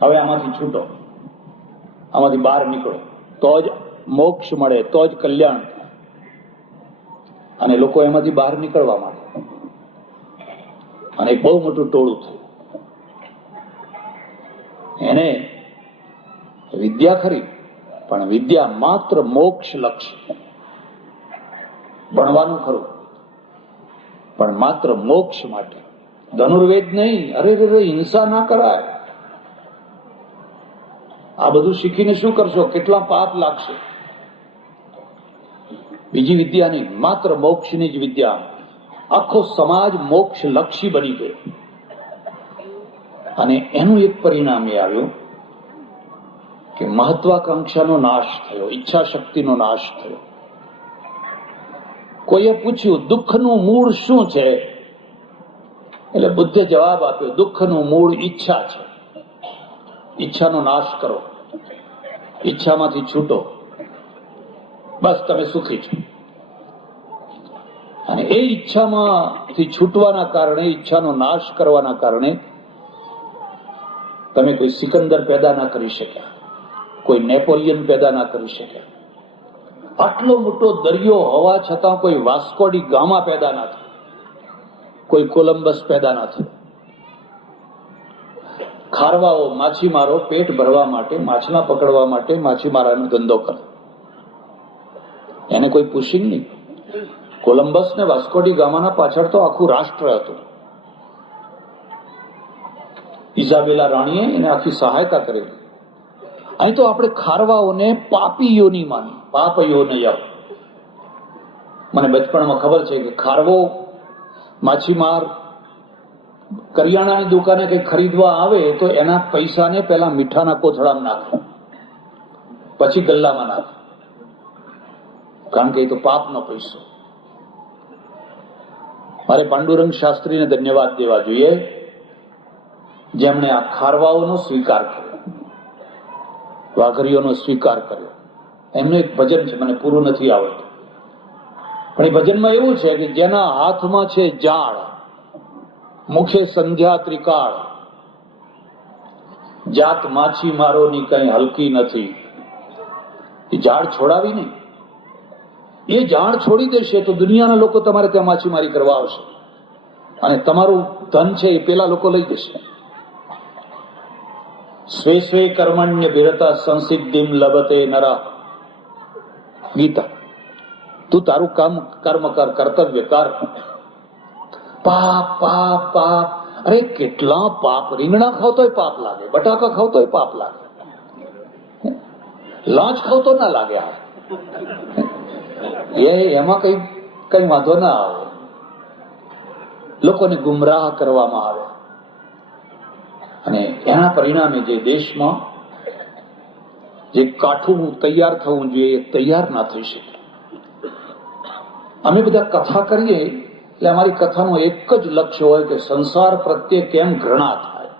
હવે આમાંથી છૂટો, આમાંથી બહાર નીકળો, તો જ મોક્ષ મળે, તો જ કલ્યાણ થાય. અને લોકો એમાંથી બહાર નીકળવા માંગે, અને એક બહુ મોટું ટોળું થયું. એને વિદ્યા ખરી, પણ વિદ્યા માત્ર મોક્ષ લક્ષ્ય. ભણવાનું ખરું, પણ માત્ર મોક્ષ માટે. ધનુર્વેદ નહીં. અરે રે, હિંસા ના કરાય. આ બધું શીખીને શું કરશો? કેટલા પાપ લાગશે. બીજી વિદ્યા નહીં, માત્ર મોક્ષની જ વિદ્યા. આખો સમાજ મોક્ષ લક્ષી બની ગયો. અને એનું એક પરિણામ એ આવ્યું કે મહત્વાકાંક્ષાનો નાશ થયો, ઈચ્છા શક્તિનો નાશ થયો. કોઈએ પૂછ્યું દુઃખનું મૂળ શું છે? એટલે બુદ્ધે જવાબ આપ્યો, દુઃખનું મૂળ ઈચ્છા છે. ઈચ્છાનો નાશ કરો, ઈચ્છામાંથી છૂટો, બસ તમે સુખી છો. અને એ ઈચ્છામાંથી છૂટવાના કારણે, ઈચ્છાનો નાશ કરવાના કારણે તમે કોઈ સિકંદર પેદા ના કરી શક્યા, કોઈ નેપોલિયન પેદા ના કરી શક્યા. આટલો મોટો દરિયો હોવા છતાં કોઈ વાસ્કોડી ગામા પેદા ના થયો, કોઈ કોલંબસ પેદા ના થયો. ખારવાઓ, માછીમારો પેટ ભરવા માટે, માછલા પકડવા માટે માછીમારાનો ધંધો કરે, એને કોઈ પુશિંગ નહીં. કોલંબસ ને વાસ્કોડી ગામાના પાછળ તો આખું રાષ્ટ્ર હતું. ઇઝાબેલા રાણીએ એને આખી સહાયતા કરેલી. અહીં તો આપણે ખારવાઓને પાપીઓની માની, પાપયોનય. મને બચપણમાં ખબર છે કે ખારવો માછીમાર કરિયાણાની દુકાને કઈ ખરીદવા આવે તો એના પૈસાને પેલા મીઠાના કોથળામાં નાખે, પછી ગલ્લામાં નાખે, કારણ કે એ તો પાપનો પૈસો. મારે પાંડુરંગ શાસ્ત્રીને ધન્યવાદ દેવા જોઈએ, જેમણે આ ખારવાઓનો સ્વીકાર કર્યો, વાઘરીઓનો સ્વીકાર કર્યો. એમનું એક ભજન છે, મને પૂરું નથી આવડતું, પણ એ ભજનમાં એવું છે કે જેના હાથમાં છે જાળ, મુખે સંધ્યા ત્રિકાળ, જાત માછીમારોની કઈ હલકી નથી. એ જાળ છોડાવી નહીં. એ જાળ છોડી દેશે તો દુનિયાના લોકો તમારે ત્યાં માછીમારી કરવા આવશે, અને તમારું ધન છે એ પેલા લોકો લઈ જશે. સ્વે સ્વે કર્મણ્ય વિરતા સંસિદ્ધિમ લભતે નરા. ગીતા. તું તારું કામ કર્મ કર, કર્તવ્ય કર. પાપ પાપ પાપ, અરે કેટલા પાપ. રીંગણા ખાવ તોય પાપ લાગે, બટાકા ખાવ તોય પાપ લાગે, લાંચ ખાવ તો ના લાગે. એમાં કઈ વાંધો ના આવે. લોકોને ગુમરાહ કરવામાં આવે, અને એના પરિણામે જે દેશમાં જે કાઠું તૈયાર થવું જોઈએ એ તૈયાર ના થઈ શકે. અમે બધા કથા કરીએ એટલે અમારી કથાનું એક જ લક્ષ્ય હોય કે સંસાર પ્રત્યે કેમ ઘૃણા થાય,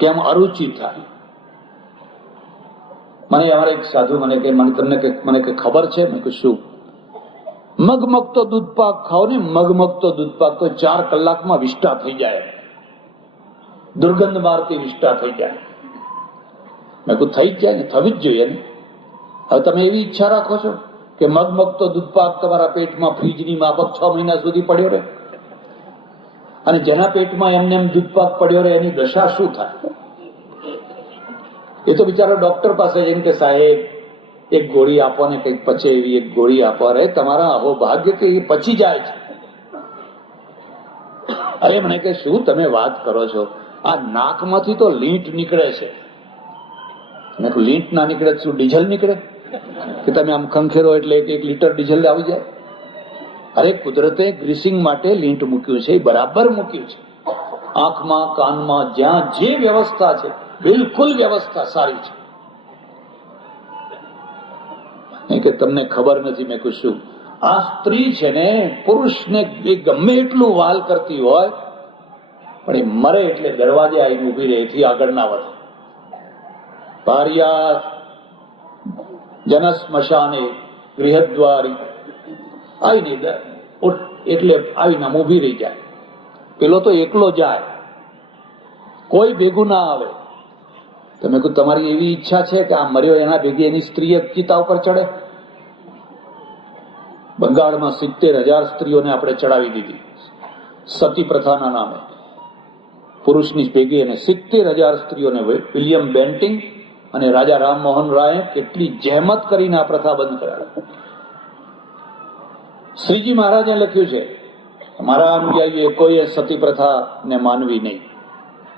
કેમ અરુચિ થાય. મને અમારે એક સાધુ મને કે ખબર છે? મેં કહ્યું શું? મગમગતો દૂધ પાક ખાઓ ને, મગમગતો દૂધ પાક તો 4 કલાકમાં વિષ્ટા થઈ જાય, દુર્ગંધ મારતી વિષ્ટા થઈ જાય. મેં કહ્યું થઈ જ જાય ને, થવી જ જોઈએ ને. હવે તમે એવી ઈચ્છા રાખો છો કે મગમગતો દૂધ પાક તમારા પેટમાં ફ્રીજની માફક 6 મહિના સુધી પડ્યો રહે, અને જેના પેટમાં એમને એમ દૂધ પાક પડ્યો રહે એની દશા શું થાય? એ તો બિચારો ડોક્ટર પાસે જઈને કે સાહેબ એક ગોળી આપો ને, કંઈક પચે એવી એક ગોળી આપો. અરે તમારા અહો ભાગ્ય કે એ પચી જાય છે. અરે મને કે શું તમે વાત કરો છો? આ નાકમાંથી તો લીંટ નીકળે છે. મેં કહ્યું લીંટ ના નીકળે શું ડીઝલ નીકળે? કે તમે આમ ખંખેરો એટલે 1 લીટર ડીઝલ આવી જાય? અરે કુદરતે ગ્રીસિંગ માટે લીંટ મૂક્યું છે, એ બરાબર મૂક્યું છે. આંખમાં, કાનમાં, જ્યાં જે વ્યવસ્થા છે બિલકુલ વ્યવસ્થા સારી છે. કે તમને ખબર નથી? મેં કહ્યું શું? આ સ્ત્રી છે ને પુરુષને ગમે એટલું વાલ કરતી હોય પણ એ મરે એટલે દરવાજે આવીને ઉભી રહે, એથી આગળ ના વધે. ભાર્યા જન સ્મશાને ગૃહદ્વારી આવીને એટલે આવીને ઊભી રહી જાય. પેલો તો એકલો જાય, કોઈ ભેગું ના આવે. તમે કહું તમારી એવી ઈચ્છા છે કે આ મર્યો એના ભેગી એની સ્ત્રી ચિતા ઉપર ચડે? બંગાળમાં 70,000 સ્ત્રીઓને આપણે ચડાવી દીધી સતી પ્રથાના નામે. પુરુષની ભેગી અને 70,000 સ્ત્રીઓને વિલિયમ બેન્ટિંગ અને રાજા રામમોહન રાયે કેટલી જહેમત કરીને આ પ્રથા બંધ કરાવી. શ્રીજી મહારાજે લખ્યું છે, મારા અનુયાયીએ કોઈએ સતી પ્રથાને માનવી નહીં.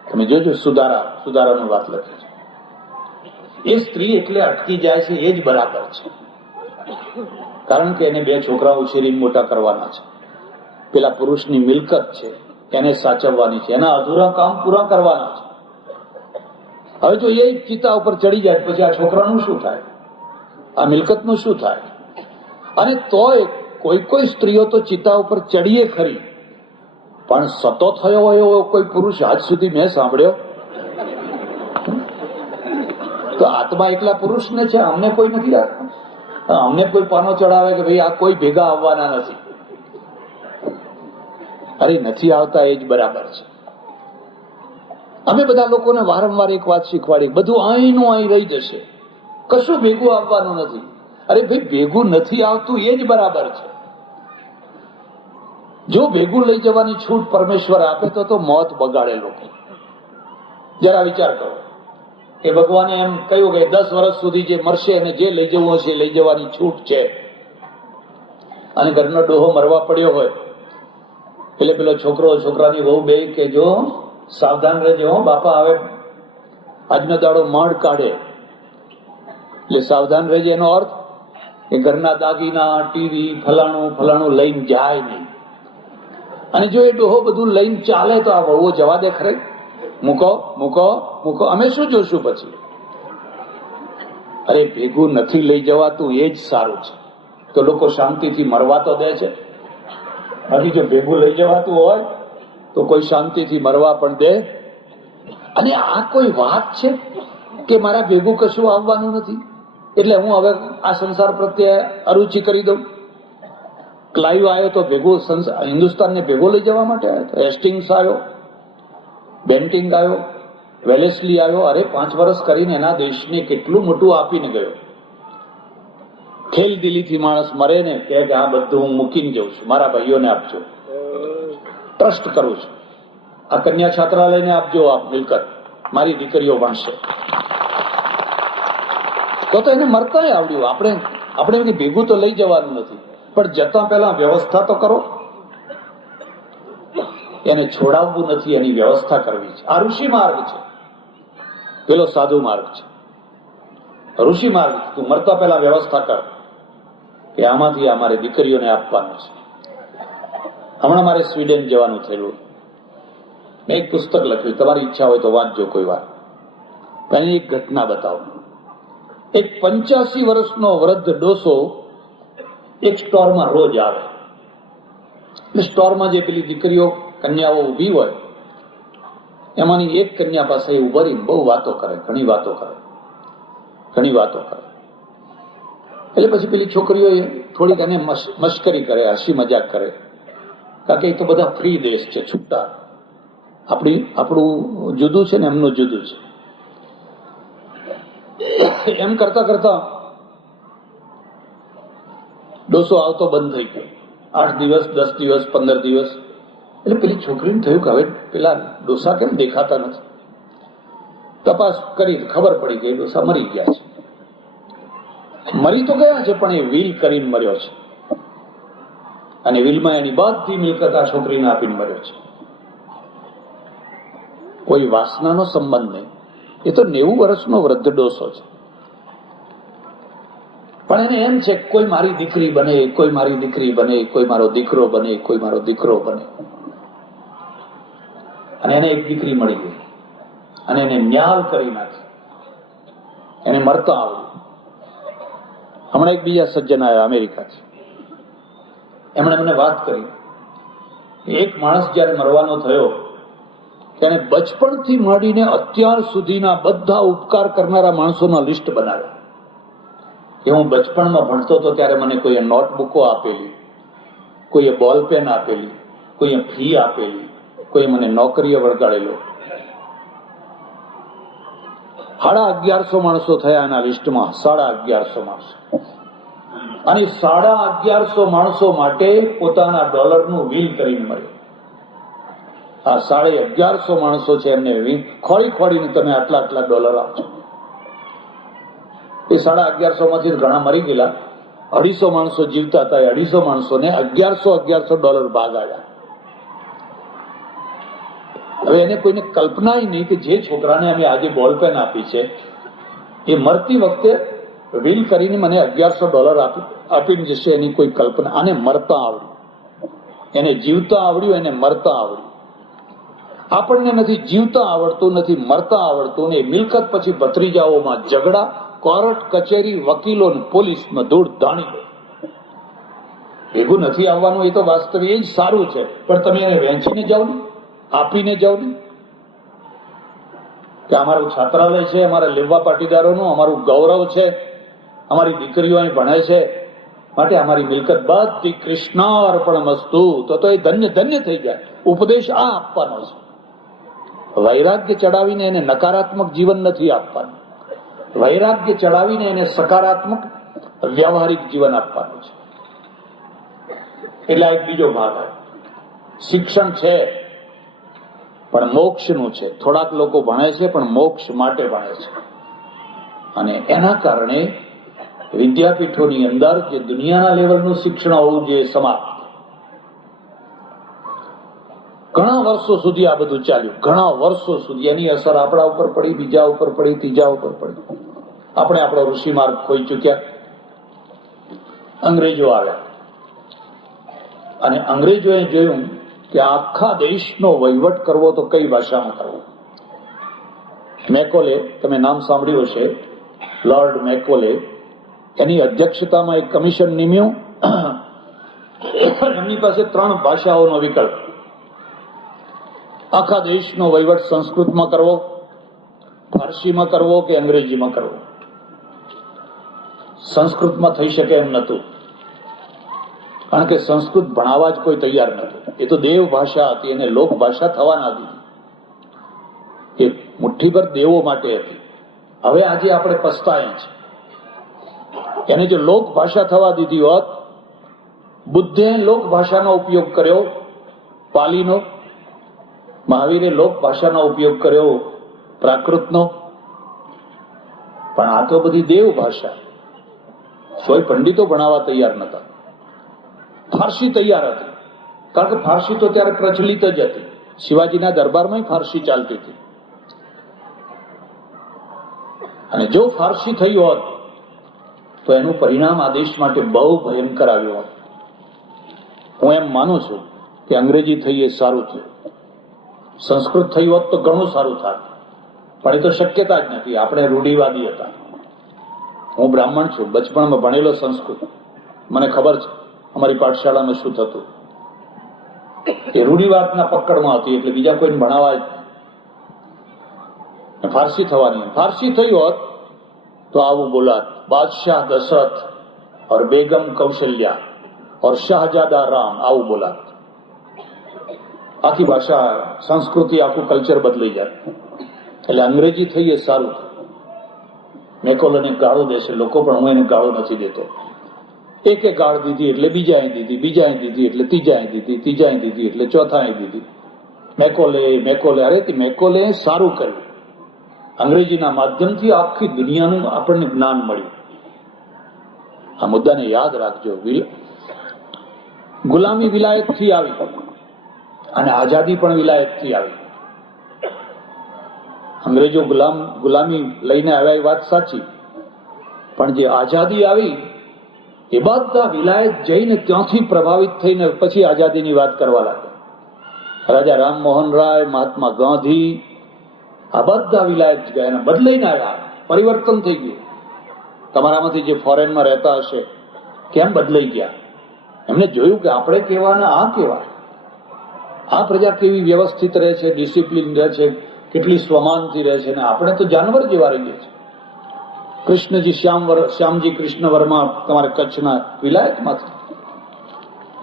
તમે જોજો સુધારાનું વાત લખી છે. એ સ્ત્રી એટલે અટકી જાય છે એ જ બરાબર છે, કારણ કે એને 2 છોકરા ઉછેરીને મોટા કરવાના છે. પેલા પુરુષની મિલકત છે એને સાચવવાની છે, એના અધૂરા કામ પૂરા કરવાના છે. હવે જો એ ચિતા ઉપર ચડી જાય પછી આ છોકરાનું શું થાય, આ મિલકતનું શું થાય? અને તોય કોઈ સ્ત્રીઓ તો ચિતા ઉપર ચડીએ ખરી, પણ સતો થયો હોય એવો કોઈ પુરુષ આજ સુધી મેં સાંભળ્યો? તો આત્મા એકલા પુરુષને છે, અમને કોઈ નથી રાખતા. અમને કોઈ પાનો ચડાવે કે ભાઈ આ કોઈ ભેગા આવવાના નથી. અરે નથી આવતા એ જ બરાબર છે. અમે બધા લોકોને વારંવાર એક વાત શીખવાડી, બધું અહીંનું અહીં રહી જશે, કશું ભેગું આવવાનું નથી. અરે ભાઈ ભેગું નથી આવતું એ જ બરાબર છે. જો ભેગું લઈ જવાની છૂટ પરમેશ્વર આપે તો મોત બગાડે લોકો. જરા વિચાર કરો કે ભગવાને એમ કહ્યું કે 10 વર્ષ સુધી જે મરશે અને જે લઈ જવું હશે લઈ જવાની છૂટ છે, અને ઘરનો ડોહો મરવા પડ્યો હોય એટલે પેલો છોકરો છોકરાની વહુ બે કે જો સાવધાન રહેજો બાપા, હવે આજનો દાડો મળ કાઢે એટલે સાવધાન રહેજે. એનો અર્થ કે ઘરના દાગીના, ટીવી, ફલાણું લઈને જાય નહીં. અને જો એ ડોહો બધું લઈને ચાલે તો આ વહુઓ જવા દે ખરે? મૂકો અમે શું જોશું પછી? અરે ભેગું નથી લઈ જવાતું એ જ સારું છે, તો લોકો શાંતિથી મરવા તો દે છે. બાકી જો ભેગું લઈ જવાતું હોય તો કોઈ શાંતિથી મરવા પણ દે. અને આ કોઈ વાત છે કે મારા ભેગું કશું આવવાનું નથી એટલે હું હવે આ સંસાર પ્રત્યે અરુચિ કરી દઉં? ક્લાઇવ આવ્યો તો ભેગું હિન્દુસ્તાનને ભેગો લઈ જવા માટે આવ્યો, હેસ્ટિંગ્સ આવ્યો, બેન્ટિંગ આવ્યો, વેલેસ્લી આવ્યો. અરે 5 વર્ષ કરીને એના દેશને કેટલું મોટું આપીને ગયો. ખેલ દિલીથી માણસ મરે ને કે આ બધું હું મૂકીને જઉં છું, મારા ભાઈઓને આપજો, ટ્રસ્ટ કરું છું, આ કન્યા છાત્રાલયને આપજો, આપ મિલકત, મારી દીકરીઓ ભણશે. તો એને મરતાય આવડ્યું. આપણે ભેગું તો લઈ જવાનું નથી, પણ જતા પહેલા વ્યવસ્થા તો કરો. એને છોડાવવું નથી, એની વ્યવસ્થા કરવી છે. આ ઋષિ માર્ગ છે, પેલો સાધુ માર્ગ છે. ઋષિ માર્ગ તું મરતા પહેલા વ્યવસ્થા કર કે આમાંથી અમારે દીકરીઓને આપવાનું છે. હમણાં મારે સ્વીડન જવાનું થયેલું, મેં એક પુસ્તક લખ્યું, તમારી ઈચ્છા હોય તો વાંચજો કોઈ વાર. એની એક ઘટના બતાવો. એક 85 વર્ષનો વૃદ્ધ ડોસો એક સ્ટોરમાં રોજ આવે. એટલે સ્ટોરમાં જે પેલી દીકરીઓ કન્યાઓ ઊભી હોય એમાંની એક કન્યા પાસે એ ઉભા રહીને બહુ વાતો કરે, ઘણી વાતો કરે. એટલે પછી પેલી છોકરીઓ થોડીક એને મશ્કરી કરે, હસી મજાક કરે, કારણ કે એ તો બધા ફ્રી દેશ છે, છૂટા. આપણું જુદું છે ને એમનું જુદું છે. એમ કરતા કરતા ડોસો આવતો બંધ થઈ ગયો. 8 દિવસ, 10 દિવસ, 15 દિવસ. એટલે પેલી છોકરીને થયું કે હવે પેલા ડોસા કેમ દેખાતા નથી. તપાસ કરી ખબર પડી કે ડોસા મરી ગયા છે. મરી તો ગયા છે પણ એ વિલ કરીને મર્યો છે, અને વિલમાં એની બધી મિલકત આ છોકરીને આપીને મર્યો છે. કોઈ વાસનાનો સંબંધ નહીં. એ તો 90 વર્ષનો વૃદ્ધ ડોસો છે, પણ એને એમ છે કોઈ મારી દીકરી બને, કોઈ મારી દીકરી બને, કોઈ મારો દીકરો બને, કોઈ મારો દીકરો બને. અને એને એક દીકરી મળી ગઈ અને એને ન્યાલ કરી નાખી, એને મરતા આવ્યું. હમણાં એક બીજા સજ્જન આવ્યા અમેરિકાથી, એમણે મને વાત કરી એક માણસ જયારે મરવાનો થયો તેને બચપણથી માંડીને અત્યાર સુધીના બધા ઉપકાર કરનારા માણસોના લિસ્ટ બનાવ્યા. કે હું બચપણમાં ભણતો હતો ત્યારે મને કોઈએ નોટબુકો આપેલી, કોઈએ બોલ પેન આપેલી, કોઈએ ફી આપેલી, કોઈએ મને નોકરીએ વળગાડેલો. 1150 માણસો થયા એના લિસ્ટમાં, 1150 માણસો. અને 1150 માણસો માટે પોતાના ડોલરનું વિલ કરીને મળ્યું. આ 1150 માણસો છે, એમને ખોળી ખોળીને તમે આટલા આટલા ડોલર આપજો. એ 1150 માંથી ઘણા મરી ગયેલા, 250 માણસો જીવતા હતા. એ 250 માણસોને 1100 ડોલર ભાગ આવ્યા. હવે એને કોઈને કલ્પના નહીં કે જે છોકરાને અમે આજે બોલપેન આપી છે એ મરતી વખતે વિલ કરીને મને 1100 ડોલર આપીને જશે, એની કોઈ કલ્પના. આને મરતા આવડ્યું, એને જીવતા આવડ્યું, એને મરતા આવડ્યું. આપણને નથી જીવતા આવડતું, નથી મરતા આવડતું, ને મિલકત પછી ભત્રીજાઓમાં ઝઘડા, કોર્ટ કચેરી, વકીલો ને પોલીસમાં ધૂળ ધાણી. ભેગું નથી આવવાનું, એ તો વાસ્તવિક, એ જ સારું છે. પણ તમે એને વહેંચીને જાઓ ને, આપીને જાઓ ને. કે અમારું છાત્રાલય છે, અમારા લેવા પાટીદારોનું, અમારું ગૌરવ છે, અમારી દીકરીઓ અહીં ભણે છે, માટે અમારી મિલકત બધી કૃષ્ણાર્પણમસ્તુ. તો એ ધન્ય ધન્ય થઈ જાય. ઉપદેશ આ આપવાનો છે. વૈરાગ્ય ચડાવીને એને નકારાત્મક જીવન નથી આપવાનું, વૈરાગ્ય ચડાવીને એને સકારાત્મક વ્યવહારિક જીવન આપવાનું છે. એટલે એક બીજો ભાગ આવે. શિક્ષણ છે પણ મોક્ષનું છે. થોડાક લોકો ભણે છે પણ મોક્ષ માટે ભણે છે. અને એના કારણે વિદ્યાપીઠોની અંદર જે દુનિયાના લેવલનું શિક્ષણ હોવું જોઈએ સમાપ્ત. ઘણા વર્ષો સુધી આ બધું ચાલ્યું, ઘણા વર્ષો સુધી. એની અસર આપણા ઉપર પડી, બીજા ઉપર પડી, ત્રીજા ઉપર પડી. આપણે આપણો ઋષિ માર્ગ ખોઈ ચૂક્યા. અંગ્રેજો આવ્યા અને અંગ્રેજોએ જોયું કે આખા દેશનો વહીવટ કરવો તો કઈ ભાષામાં કરવો. મેકોલે, તમે નામ સાંભળ્યું હશે, લોર્ડ મેકોલે, એની અધ્યક્ષતામાં એક કમિશન નિમ્યું. એમની પાસે 3 ભાષાઓનો વિકલ્પ. આખા દેશનો વહીવટ સંસ્કૃતમાં કરવો, ફારસીમાં કરવો કે અંગ્રેજીમાં કરવો. સંસ્કૃતમાં થઈ શકે એમ નહોતું, કારણ કે સંસ્કૃત ભણાવવા જ કોઈ તૈયાર નહોતું. એ તો દેવ ભાષા હતી, એને લોક ભાષા થવા ના દીધી. એ મુઠ્ઠીભર દેવો માટે હતી. હવે આજે આપણે પસ્તાય છે. એને જો લોક ભાષા થવા દીધી હોત, બુદ્ધે લોક ભાષાનો ઉપયોગ કર્યો, પાલીનો. મહાવીરે લોક ભાષાનો ઉપયોગ કર્યો, પ્રાકૃતનો. પણ આ તો બધી દેવ ભાષા. કોઈ પંડિતો ભણાવવા તૈયાર નતા. ફારસી તૈયાર હતી, કારણ કે ફારસી તો ત્યારે પ્રચલિત જ હતી. શિવાજીના દરબારમાં ફારસી ચાલતી હતી. અને જો ફારસી થઈ હોત તો એનું પરિણામ આ દેશ માટે બહુ ભયંકર આવ્યું હોત. હું એમ માનું છું કે અંગ્રેજી થઈ એ સારું થયું. સંસ્કૃત થઈ હોત તો ઘણું સારું થાત, પણ એ તો શક્યતા જ નથી. આપણે રૂઢિવાદી હતા. હું બ્રાહ્મણ છું, બચપણમાં ભણેલો સંસ્કૃત, મને ખબર છે અમારી પાઠશાળામાં શું થતું. એ રૂઢિવાદના પકડમાં હતી, એટલે બીજા કોઈને ભણાવવા જ નહીં. ફારસી થવાની. ફારસી થઈ હોત તો આવું બોલાત, બાદશાહ દશરથ और બેગમ કૌશલ્યા और શાહજાદા રામ, આવું બોલાત. આખી ભાષા, સંસ્કૃતિ, આખું કલ્ચર બદલાઈ જાય. એટલે અંગ્રેજી થઈ એ સારું. મેકોલને ગાળો દેશે લોકો, પણ હું એને ગાળો નથી દેતો. એકે ગાળ દીધી એટલે બીજાએ દીધી, બીજાએ દીધી એટલે ત્રીજાએ દીધી, ત્રીજાએ દીધી એટલે ચોથાએ દીધી. મેકોલે અરે મેકોલે સારું કર્યું. અંગ્રેજીના માધ્યમથી આખી દુનિયાનું આપણને જ્ઞાન મળ્યું. આ મુદ્દાને યાદ રાખજો. ગુલામી વિલાયતથી આવી અને આઝાદી પણ વિલાયતથી આવી. અંગ્રેજો ગુલામી લઈને આવ્યા એ વાત સાચી, પણ જે આઝાદી આવી એ બધા વિલાયત જઈને ત્યાંથી પ્રભાવિત થઈને પછી આઝાદીની વાત કરવા લાગ્યા. રાજા રામમોહન રાય, મહાત્મા ગાંધી, આ બધા વિલાયત ગયા અને બદલાઈને આવ્યા. પરિવર્તન થઈ ગયું. તમારામાંથી જે ફોરેનમાં રહેતા હશે, કેમ બદલાઈ ગયા? એમને જોયું કે આપણે કેવા ને આ કેવા. આ પ્રજા કેવી વ્યવસ્થિત રહે છે, ડિસિપ્લિન રહે છે, કેટલી સ્વમાનથી રહે છે, ને આપણે તો જાનવર જેવા રહીએ છીએ. કૃષ્ણજી શ્યામજી કૃષ્ણ વર્મા તમારે કચ્છના વિલાયતમાંથી.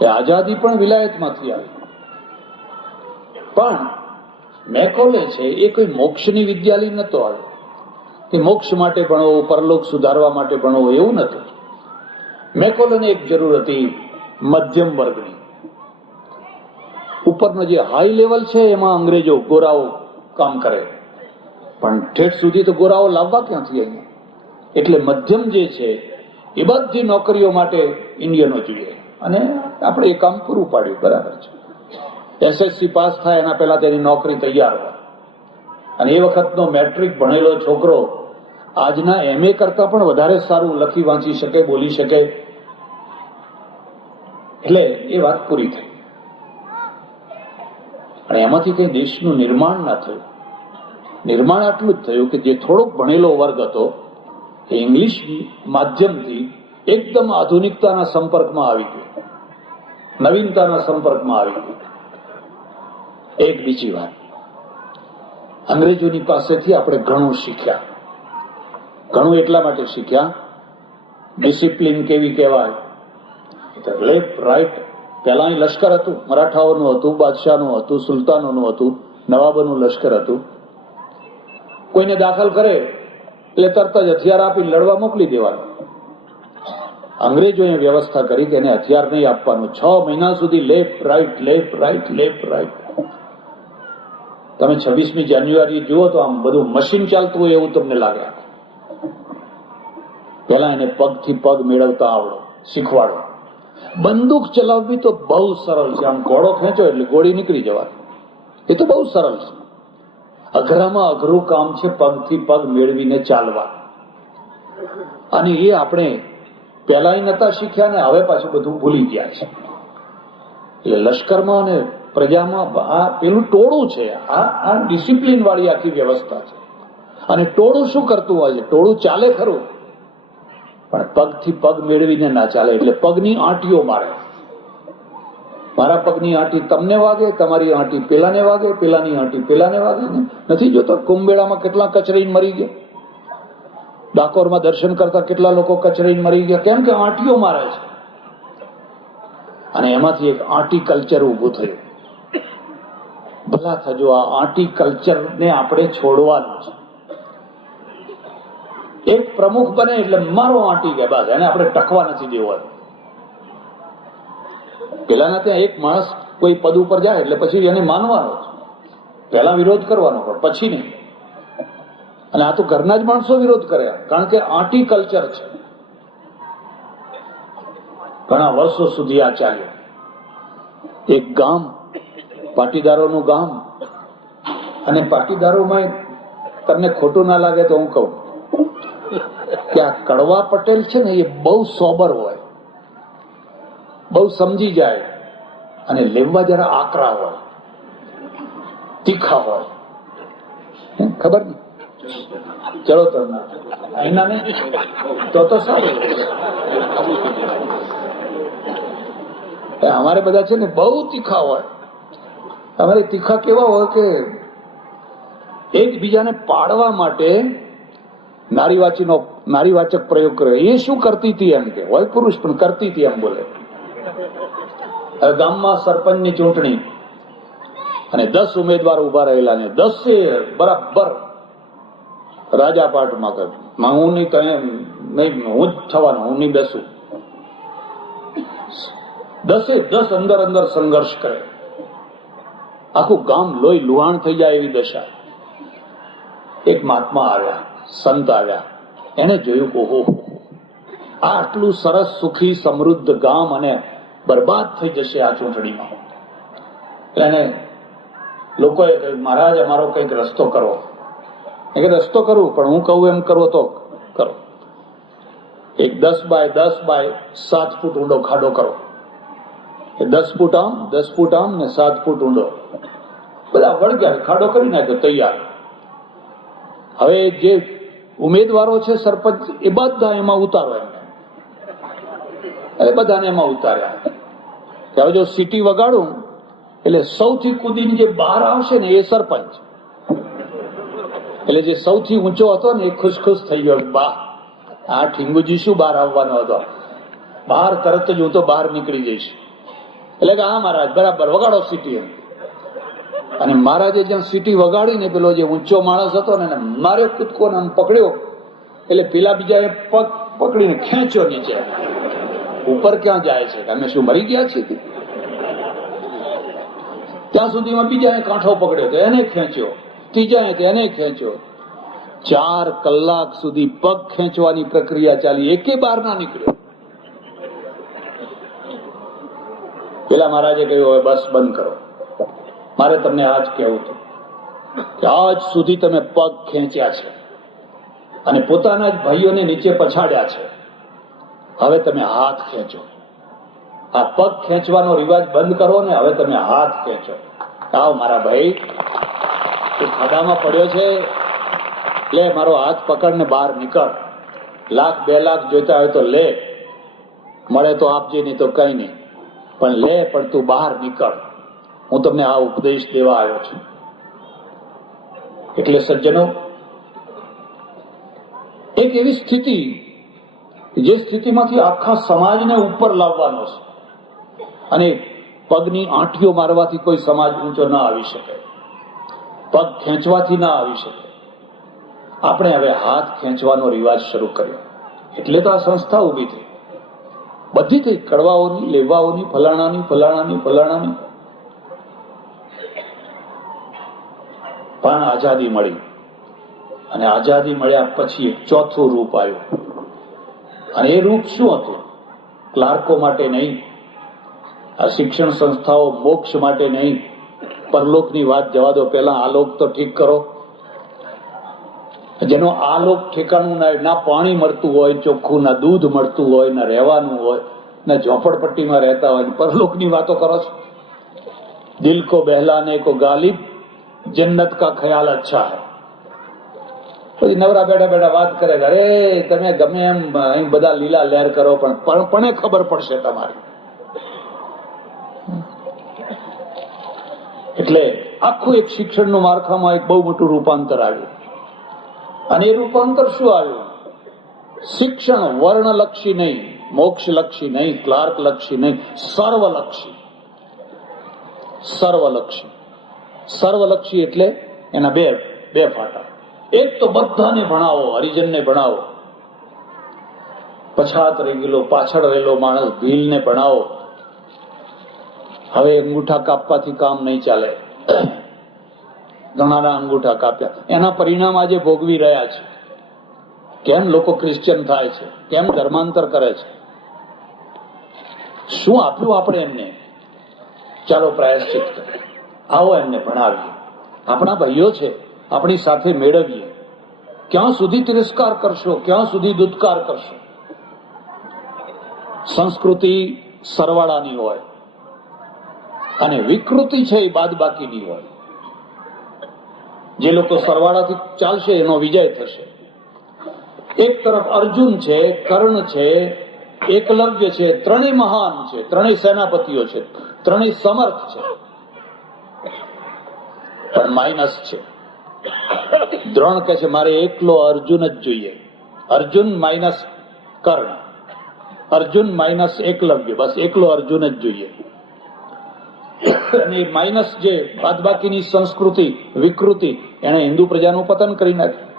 એ આઝાદી પણ વિલાયતમાંથી આવી. પણ મેકોલે છે એ કોઈ મોક્ષની વિદ્યા લઈ નતો આવ્યો. કે મોક્ષ માટે ભણો, પરલોક સુધારવા માટે ભણો, એવું નતું. મેકોલને એક જરૂર હતી મધ્યમ વર્ગની. ઉપરનો જે હાઈ લેવલ છે એમાં અંગ્રેજો, ગોરાઓ કામ કરે, પણ ઠેઠ સુધી તો ગોરાઓ લાવવા ક્યાંથી અહીંયા? એટલે મધ્યમ જે છે એ બધી નોકરીઓ માટે ઇન્ડિયનો જોઈએ, અને આપણે એ કામ પૂરું પાડ્યું. બરાબર છે. એસએસસી પાસ થાય એના પહેલા તેની નોકરી તૈયાર હોય, અને એ વખતનો મેટ્રિક ભણેલો છોકરો આજના એમએ કરતા પણ વધારે સારું લખી વાંચી શકે, બોલી શકે. એટલે એ વાત પૂરી થઈ. અને એમાંથી કઈ દેશનું નિર્માણ ના થયું. નિર્માણ આટલું જ થયું કે જે થોડોક ભણેલો વર્ગ હતો એ ઇંગ્લિશ માધ્યમથી એકદમ આધુનિકતાના સંપર્કમાં આવી ગયો, નવીનતાના સંપર્કમાં આવી ગયો. એક બીજી વાત, અંગ્રેજોની પાસેથી આપણે ઘણું શીખ્યા. ઘણું એટલા માટે શીખ્યા, ડિસિપ્લિન કેવી કહેવાય, લેફ્ટ રાઈટ. પહેલા અહીં લશ્કર હતું, મરાઠાઓનું હતું, બાદશાહનું હતું, સુલતાનોનું હતું, નવાબોનું લશ્કર હતું. કોઈને દાખલ કરે એટલે તરત જ હથિયાર આપી લડવા મોકલી દેવાનું. અંગ્રેજોએ વ્યવસ્થા કરી કે એને હથિયાર નહીં આપવાનું. 6 મહિના સુધી left right, left right, left right. તમે 26મી જાન્યુઆરી જુઓ તો આમ બધું મશીન ચાલતું હોય એવું તમને લાગે. પેલા એને પગથી પગ મેળવતા આવડો, શીખવાડો. બંદૂક ચલાવવી તો બહુ સરળ છે. આમ ઘોડો ખેંચો એટલે ગોળી નીકળી જવાની. એ તો બહુ સરળ છે. અઘરામાં અઘરું કામ છે પગથી પગ મેળવીને ચાલવા. અને એ આપણે પહેલા નતા શીખ્યા ને હવે પાછું બધું ભૂલી ગયા છે. એટલે લશ્કરમાં અને પ્રજામાં આ પેલું ટોળું છે. આ ડિસિપ્લિન વાળી આખી વ્યવસ્થા છે. અને ટોળું શું કરતું હોય છે? ટોળું ચાલે ખરું, પણ પગથી પગ મેળવીને ના ચાલે. એટલે પગની આંટીઓ મારે. મારા પગની આંટી તમને વાગે, તમારી આંટી પેલાને વાગે, પેલાની આંટી પેલાને વાગે. નથી જોતો કુંભમેળામાં કેટલા કચરાઈને મરી ગયા? ડાકોરમાં દર્શન કરતા કેટલા લોકો કચરાઈને મરી ગયા? કેમ કે આંટીઓ મારે છે. અને એમાંથી એક આંટી કલ્ચર ઉભું થયું. ભલા થજો, આ આંટી કલ્ચરને આપણે છોડવાનું છે. એક પ્રમુખ બને એટલે મારો આંટી કે બસ, એને આપણે ટકવા નથી દેવાનું. પેલાના ત્યાં એક માણસ કોઈ પદ ઉપર જાય એટલે પછી એને માનવાનો જ. પહેલા વિરોધ કરવાનો, પણ પછી નહીં. અને આ તો ઘરના જ માણસો વિરોધ કર્યા, કારણ કે આંટી કલ્ચર છે. ઘણા વર્ષો સુધી આ ચાલ્યું. એક ગામ, પાટીદારોનું ગામ, અને પાટીદારોમાં તમને ખોટું ના લાગે તો હું કહું કે આ કડવા પટેલ છે ને એ બહુ સોબર હોય, બહુ સમજી જાય, અને લેવા જરા આકરા હોય, તીખા હોય. ખબર નહીં? ચલો તો અહીંના ને તો સારું. અમારે બધા છે ને બહુ તીખા હોય. અમારે તીખા કેવા હોય કે એકબીજાને પાડવા માટે નારીવાચક પ્રયોગ કરે. એ શું કરતી હતી એમ કે, હોય પુરુષ પણ કરતી હતી એમ બોલે. ગામમાં સરપંચની ચૂંટણી અને 10 ઉમેદવાર ઉભા રહેલા ને 10 બરાબર રાજાપાટમાં કહ્યું હું નહીં, હું જ થવાનો, હું નહીં બેસું. 10 અંદર સંઘર્ષ કરે. આખું ગામ લોહી લુહાણ થઈ જાય એવી દશા. એક મહાત્મા આવ્યા, સંત આવ્યા, એને જોયું કે ઓહો, આ આટલું સરસ સુખી સમૃદ્ધ ગામ અને બરબાદ થઈ જશે આ ચૂંટણીમાં. એટલે એને લોકોએ કહ્યું મહારાજ અમારો કંઈક રસ્તો કરો. એ કે રસ્તો કરું, પણ હું કહું એમ કરો તો કરો. એક 10 બાય 7 ફૂટ ઊંડો ખાડો કરો. 10 ફૂટ આમ, 10 ફૂટ આમ ને 7 ફૂટ ઊંડો. બધા વળગ્યા, ખાડો કરી નાખ્યો, તૈયાર. હવે જે ઉમેદવારો છે સરપંચ, એ બધા એમાં ઉતારો એમને. એ બધાને એમાં ઉતાર્યા. હવે જો સીટી વગાડું એટલે સૌથી કૂદીને જે બહાર આવશે ને એ સરપંચ. એટલે જે સૌથી ઊંચો હતો ને એ ખુશ થઈ ગયો. બા, આ ઠીંગુજી શું બહાર આવવાનો હતો? બહાર તરત જ હું તો બહાર નીકળી જઈશ. એટલે કે હા મહારાજ બરાબર વગાડો સીટી. અને મહારાજે જ્યાં સીટી વગાડીને પેલો જે ઊંચો માણસ હતો ને એને મારે કૂદકો ને આમ પકડ્યો, એટલે પેલા બીજાએ પગ પકડીને ખેંચ્યો નીચે. ઉપર ક્યાં જાય છે? અમે શું મરી ગયા છીએ? ત્યાં સુધીમાં બીજાએ કાંઠો પકડ્યો તો એને ખેંચ્યો, ત્રીજાએ એને ખેંચ્યો. 4 કલાક સુધી પગ ખેંચવાની પ્રક્રિયા ચાલી, એકે બહાર ના નીકળ્યો. પેલા મહારાજે કહ્યું, હવે બસ બંધ કરો, મારે તમને આજ કહેવું હતું કે આજ સુધી તમે પગ ખેંચ્યા છે અને પોતાના જ ભાઈઓને નીચે પછાડ્યા છે, હવે તમે હાથ ખેંચો. આ પગ ખેંચવાનો રિવાજ બંધ કરો ને હવે તમે હાથ ખેંચો. આવ મારા ભાઈ, તું ખાડામાં પડ્યો છે, લે મારો હાથ પકડને બહાર નીકળ. 1 લાખ 2 લાખ જોઈતા હોય તો લે, મળે તો આપજે, નહીં તો કઈ નહીં, પણ લે, પણ તું બહાર નીકળ. હું તમને આ ઉપદેશ દેવા આવ્યો છું. એટલે સજ્જનો, એક એવી સ્થિતિ, જે સ્થિતિમાંથી આખા સમાજને ઉપર લાવવાનો છે, અને પગની આંટીઓ મારવાથી કોઈ સમાજ ઊંચો ના આવી શકે, પગ ખેંચવાથી ના આવી શકે. આપણે હવે હાથ ખેંચવાનો રિવાજ શરૂ કર્યો, એટલે તો આ સંસ્થા ઊભી થઈ. બધી થઈ, કડવાઓની, લેવાઓની, ફલાણાની, ફલાણાની. પણ આઝાદી મળી, અને આઝાદી મળ્યા પછી એક ચોથું રૂપ આવ્યું. અને એ રૂપ શું હતું? ક્લાર્કો માટે નહીં, આ શિક્ષણ સંસ્થાઓ મોક્ષ માટે નહીં, પરલોકની વાત જવા દો, પહેલા આલોક તો ઠીક કરો. જેનો આલોક ઠેકાણું ના પાણી મળતું હોય ચોખ્ખું, ના દૂધ મળતું હોય, ના રહેવાનું હોય, ના ઝોપડપટ્ટીમાં રહેતા હોય, પરલોકની વાતો કરો છો. દિલ કો બહેલાને કો ગાલિબ, જન્નત કા ખ્યાલ અચ્છા હૈ. પછી નવરા બેઠા બેઠા વાત કરે, અરે તમે ગમે એમ અહીં બધા લીલા લહેર કરો, પણ ખબર પડશે તમારી. એટલે આખું એક શિક્ષણનું માળખામાં એક બહુ મોટું રૂપાંતર આવ્યું. અને એ રૂપાંતર શું આવ્યું? શિક્ષણ વર્ણલક્ષી નહીં, મોક્ષલક્ષી નહીં, ક્લાર્કલક્ષી નહીં, સર્વલક્ષી. સર્વલક્ષી. સર્વલક્ષી એટલે એના બે ફાટા. એક તો બધાને ભણાવો, હરિજનને ભણાવો, પછાત રહી ગયેલો, પાછળ રહેલો માણસ ભીલને ભણાવો. હવે અંગૂઠા કાપવાથી કામ નહીં ચાલે. ઘણાના અંગૂઠા કાપ્યા, એના પરિણામ આજે ભોગવી રહ્યા છે. કેમ લોકો ક્રિશ્ચિયન થાય છે, કેમ ધર્માંતર કરે છે, શું આપ્યું આપણે એમને? ચાલો પ્રાયશ્ચિત કરીએ, આવો એમને ભણાવીએ. આપણા ભાઈઓ છે, આપણી સાથે મેળવીએ. ક્યાં સુધી તિરસ્કાર કરશો, ક્યાં સુધી દુત્કાર કરશો? સંસ્કૃતિ સરવાળાની હોય અને વિકૃતિ છે એ બાદબાકીની હોય. જે લોકો સરવાળાથી ચાલશે એનો વિજય થશે. એક તરફ અર્જુન છે, કર્ણ છે, એકલવ્ય છે, ત્રણેય મહાન છે, ત્રણેય સેનાપતિઓ છે, ત્રણેય સમર્થ છે. પણ માઇનસ છે. દ્રોણ કહે છે મારે એકલો અર્જુન જ જોઈએ. અર્જુન માઇનસ કર્ણ, અર્જુન માઇનસ એકલવ્ય, બસ એકલો અર્જુન જ જોઈએ. અને માઇનસ જે બાદબાકીની સંસ્કૃતિ, વિકૃતિ, એને હિન્દુ પ્રજાનું પતન કરી નાખ્યું.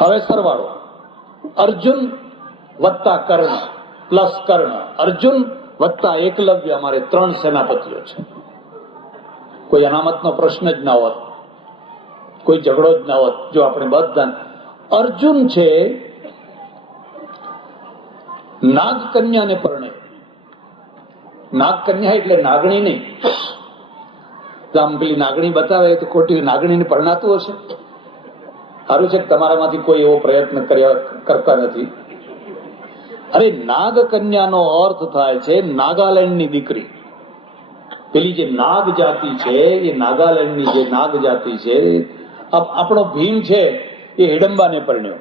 હવે સરવાળો અર્જુન વત્તા કર્ણ પ્લસ કર્ણ, અર્જુન વત્તા એકલવ્ય, અમારે 3 સેનાપતિઓ છે. કોઈ અનામતનો પ્રશ્ન જ ના હોત, કોઈ ઝઘડો જ ના હોત જો આપણે બધા. અર્જુન છે નાગ કન્યાને પરણે. નાગ કન્યા એટલે નાગણી નહીં. આમ પેલી નાગણી બતાવે તો ખોટી નાગણીને પરણાતું હશે. સારું છે કે તમારામાંથી કોઈ એવો પ્રયત્ન કરતા નથી. અરે નાગ કન્યાનો અર્થ થાય છે નાગાલેન્ડની દીકરી. પેલી જે નાગ જાતિ છે, એ નાગાલેન્ડની જે નાગ જાતિ છે. આપણો ભીમ છે એ હિડમ્બાને પરણ્યો.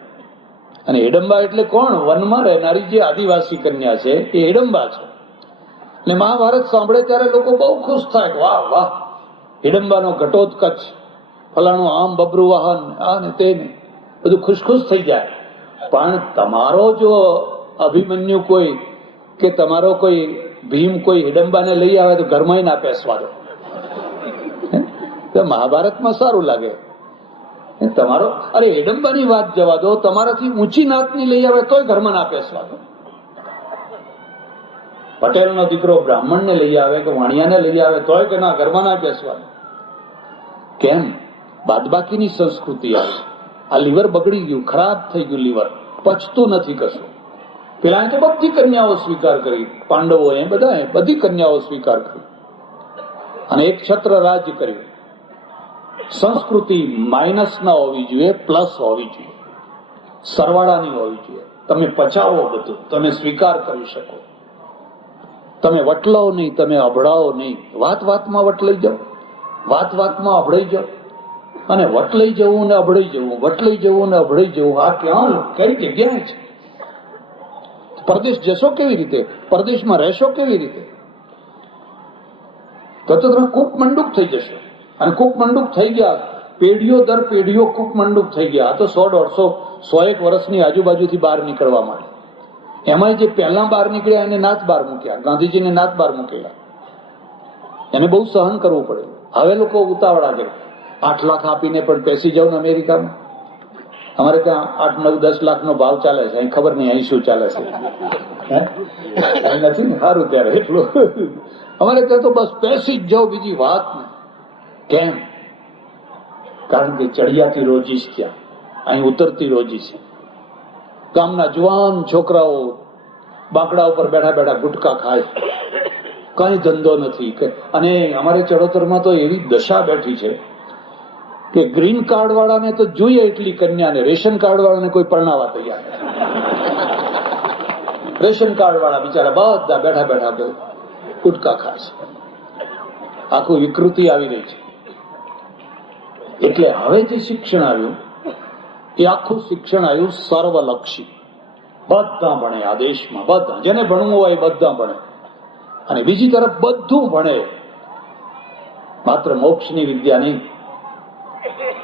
અને હિડમ્બા એટલે કોણ? વનમાં રહેનારી જે આદિવાસી કન્યા છે એ હિડમ્બા છે. ને મહાભારત સાંભળે ત્યારે લોકો બહુ ખુશ થાય, વાહ વાહ, હિડમ્બાનો ઘટોત્કચ, ફલાણું આમ બબરું વાહન, આ ને તે ને બધું ખુશ થઈ જાય. પણ તમારો જો અભિમન્યુ કોઈ કે તમારો કોઈ ભીમ કોઈ હિડમ્બાને લઈ આવે તો ઘરમાં ના પેસવા દો. મહાભારતમાં સારું લાગે તમારો. અરે એડંબાની વાત જવા દો, તમારાથી ઊંચી નાતની લઈ આવે તોય ઘરમાં ના પેસવા દો. પટેલનો દીકરો બ્રાહ્મણને લઈ આવે કે વાણિયાને લઈ આવે તોય કે ના ઘરમાં ના બેસવા. કેમ? બાદબાકીની સંસ્કૃતિ આવી. આ લીવર બગડી ગયું, ખરાબ થઈ ગયું લીવર, પચતું નથી કશું. પેલા તો બધી કન્યાઓ સ્વીકાર કરી, પાંડવો એ બધા બધી કન્યાઓ સ્વીકાર કરી અને એક છત્ર રાજ કર્યું. સંસ્કૃતિ માઇનસ ના હોવી જોઈએ, પ્લસ હોવી જોઈએ, સરવાળાની હોવી જોઈએ. તમે પચાવો બધું, તમે સ્વીકાર કરી શકો. તમે વટલાઓ નહીં, તમે અભડાઓ નહીં. વાત વાતમાં વટલાઈ જાઓ, વાત વાતમાં અભડાઈ જાઓ. અને વટલાઈ જવું ને અભડાઈ જવું, વટલાઈ જવું ને અભડાઈ જવું, આ ક્યાં કઈ જગ્યાએ છે? પરદેશ જશો કેવી રીતે? પરદેશમાં રહેશો કેવી રીતે? તો તમે કૂપ મંડુક થઈ જશો. અને કૂપ મંડુક થઈ ગયા, પેઢીઓ દર પેઢીઓ કૂપ મંડુક થઈ ગયા. આ તો 100, 150, 101 વર્ષની આજુબાજુથી બહાર નીકળવા માંડે. એમાં જે પહેલા બહાર નીકળ્યા એને નાત બહાર મૂક્યા, ગાંધીજીને નાત બહાર મૂકેલા. એને બહુ સહન કરવું પડે. હવે લોકો ઉતાવળા છે, 8 લાખ આપીને પણ પેસી જાવ ને અમેરિકામાં. અમારે ત્યાં 8, 9, 10 લાખનો ભાવ ચાલે છે. અહીં ખબર નહીં અહીં શું ચાલે છે. નથી ને સારું ત્યારે એટલું. અમારે ત્યાં તો બસ પેસી જ જાઓ, બીજી વાત ને. કેમ? કારણ કે ચડિયાતી રોજી છે ત્યાં, અહીં ઉતરતી રોજી છે. ગામના જુવાન છોકરાઓ બાંકડા ઉપર બેઠા બેઠા ગુટકા ખાય, કઈ ધંધો નથી. અને અમારે ચડોતરમાં તો એવી દશા બેઠી છે કે ગ્રીન કાર્ડ વાળાને તો જોઈએ એટલી કન્યાને, રેશન કાર્ડ વાળાને કોઈ પરણાવા તૈયાર નથી. રેશન કાર્ડ વાળા બિચારા બધા બેઠા બેઠા ગુટકા ખાય છે. આખું વિકૃતિ આવી રહી છે. એટલે હવે જે શિક્ષણ આવ્યું એ આખું શિક્ષણ આવ્યું સર્વલક્ષી. બધા ભણે આ દેશમાં, બધા જેને ભણવું હોય બધા ભણે. અને બીજી તરફ બધું ભણે, માત્ર મોક્ષની વિદ્યા નહીં.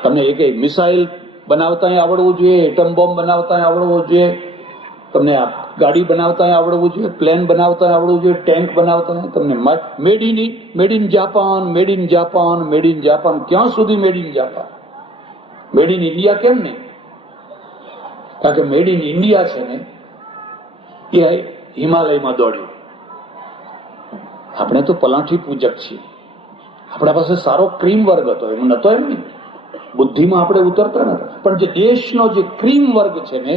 તમને એક મિસાઇલ બનાવતા આવડવું જોઈએ, એટમ બોમ્બ બનાવતા આવડવું જોઈએ, તમને આ ગાડી બનાવતા આવડવું જોઈએ, પ્લેન બનાવતા આવડવું જોઈએ, ટેન્ક બનાવતા. તમને made in Japan, made in Japan, made in Japan. ક્યાં સુધી made in Japan? Made in India કેમ નહીં? કારણ કે મેડ ઇન ઇન્ડિયા છે ને એ હિમાલયમાં દોડ્યું. આપણે તો પલાઠી પૂજક છીએ. આપણા પાસે સારો ક્રીમ વર્ગ હતો, એમ નતો એમ નહીં. બુદ્ધિમાં આપણે ઉતરતા નતા. પણ જે દેશનો જે ક્રીમ વર્ગ છે ને,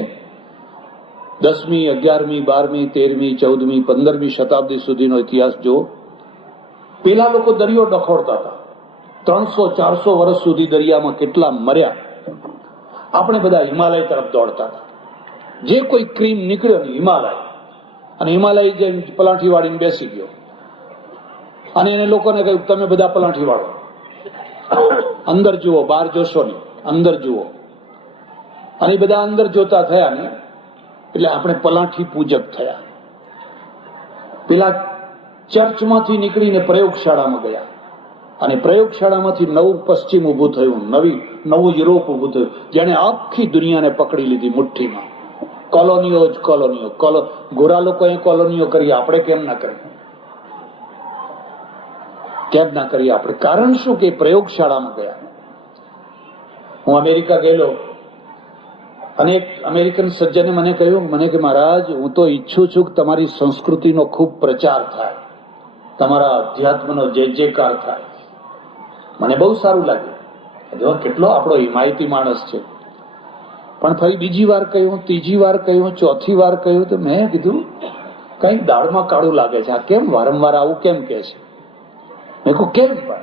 10મી, 11મી, 12મી, 13મી, 14મી, 15મી શતાબ્દી સુધીનો ઇતિહાસ જો, પેલા લોકો દરિયો ડખોડતા હતા. 300-400 વર્ષ સુધી દરિયામાં કેટલા મર્યા. આપણે બધા હિમાલય તરફ દોડતા હતા. જે કોઈ ક્રીમ નીકળ્યો ને હિમાલય, અને હિમાલય જે પલાઠી વાળીને બેસી ગયો. અને એને લોકોને કહ્યું તમે બધા પલાઠી વાળો, અંદર જુઓ, બહાર જોશો નહીં, અંદર જુઓ. અને બધા અંદર જોતા થયા ને એટલે આપણે પલાઠી પૂજક થયા. પેલા ચર્ચમાંથી નીકળીને પ્રયોગશાળામાં ગયા, અને પ્રયોગશાળામાંથી નવું પશ્ચિમ ઉભું થયું, નવું યુરોપ ઉભું થયું, જેને આખી દુનિયાને પકડી લીધી મુઠ્ઠીમાં. કોલોનીઓ જ કોલોનીઓ. ગોરા લોકોએ કોલોનીઓ કરી, આપણે કેમ ના કરી? કેમ ના કરી આપણે? કારણ શું કે પ્રયોગશાળામાં ગયા. હું અમેરિકા ગયેલો અને એક અમેરિકન સજ્જને મને કહ્યું, મને કે મહારાજ હું તો ઈચ્છું છું કે તમારી સંસ્કૃતિનો ખૂબ પ્રચાર થાય, તમારા અધ્યાત્મનો જય જયકાર થાય. મને બહુ સારું લાગ્યું. કેટલો આપણો હિમાયતી માણસ છે. પણ ફરી બીજી વાર કહ્યું, ત્રીજી વાર કહ્યું, ચોથી વાર કહ્યું તો મેં કીધું કઈક દાળમાં કાળું લાગે છે. આ કેમ વારંવાર આવું કેમ કે છે? મેં કહું કેમ? પણ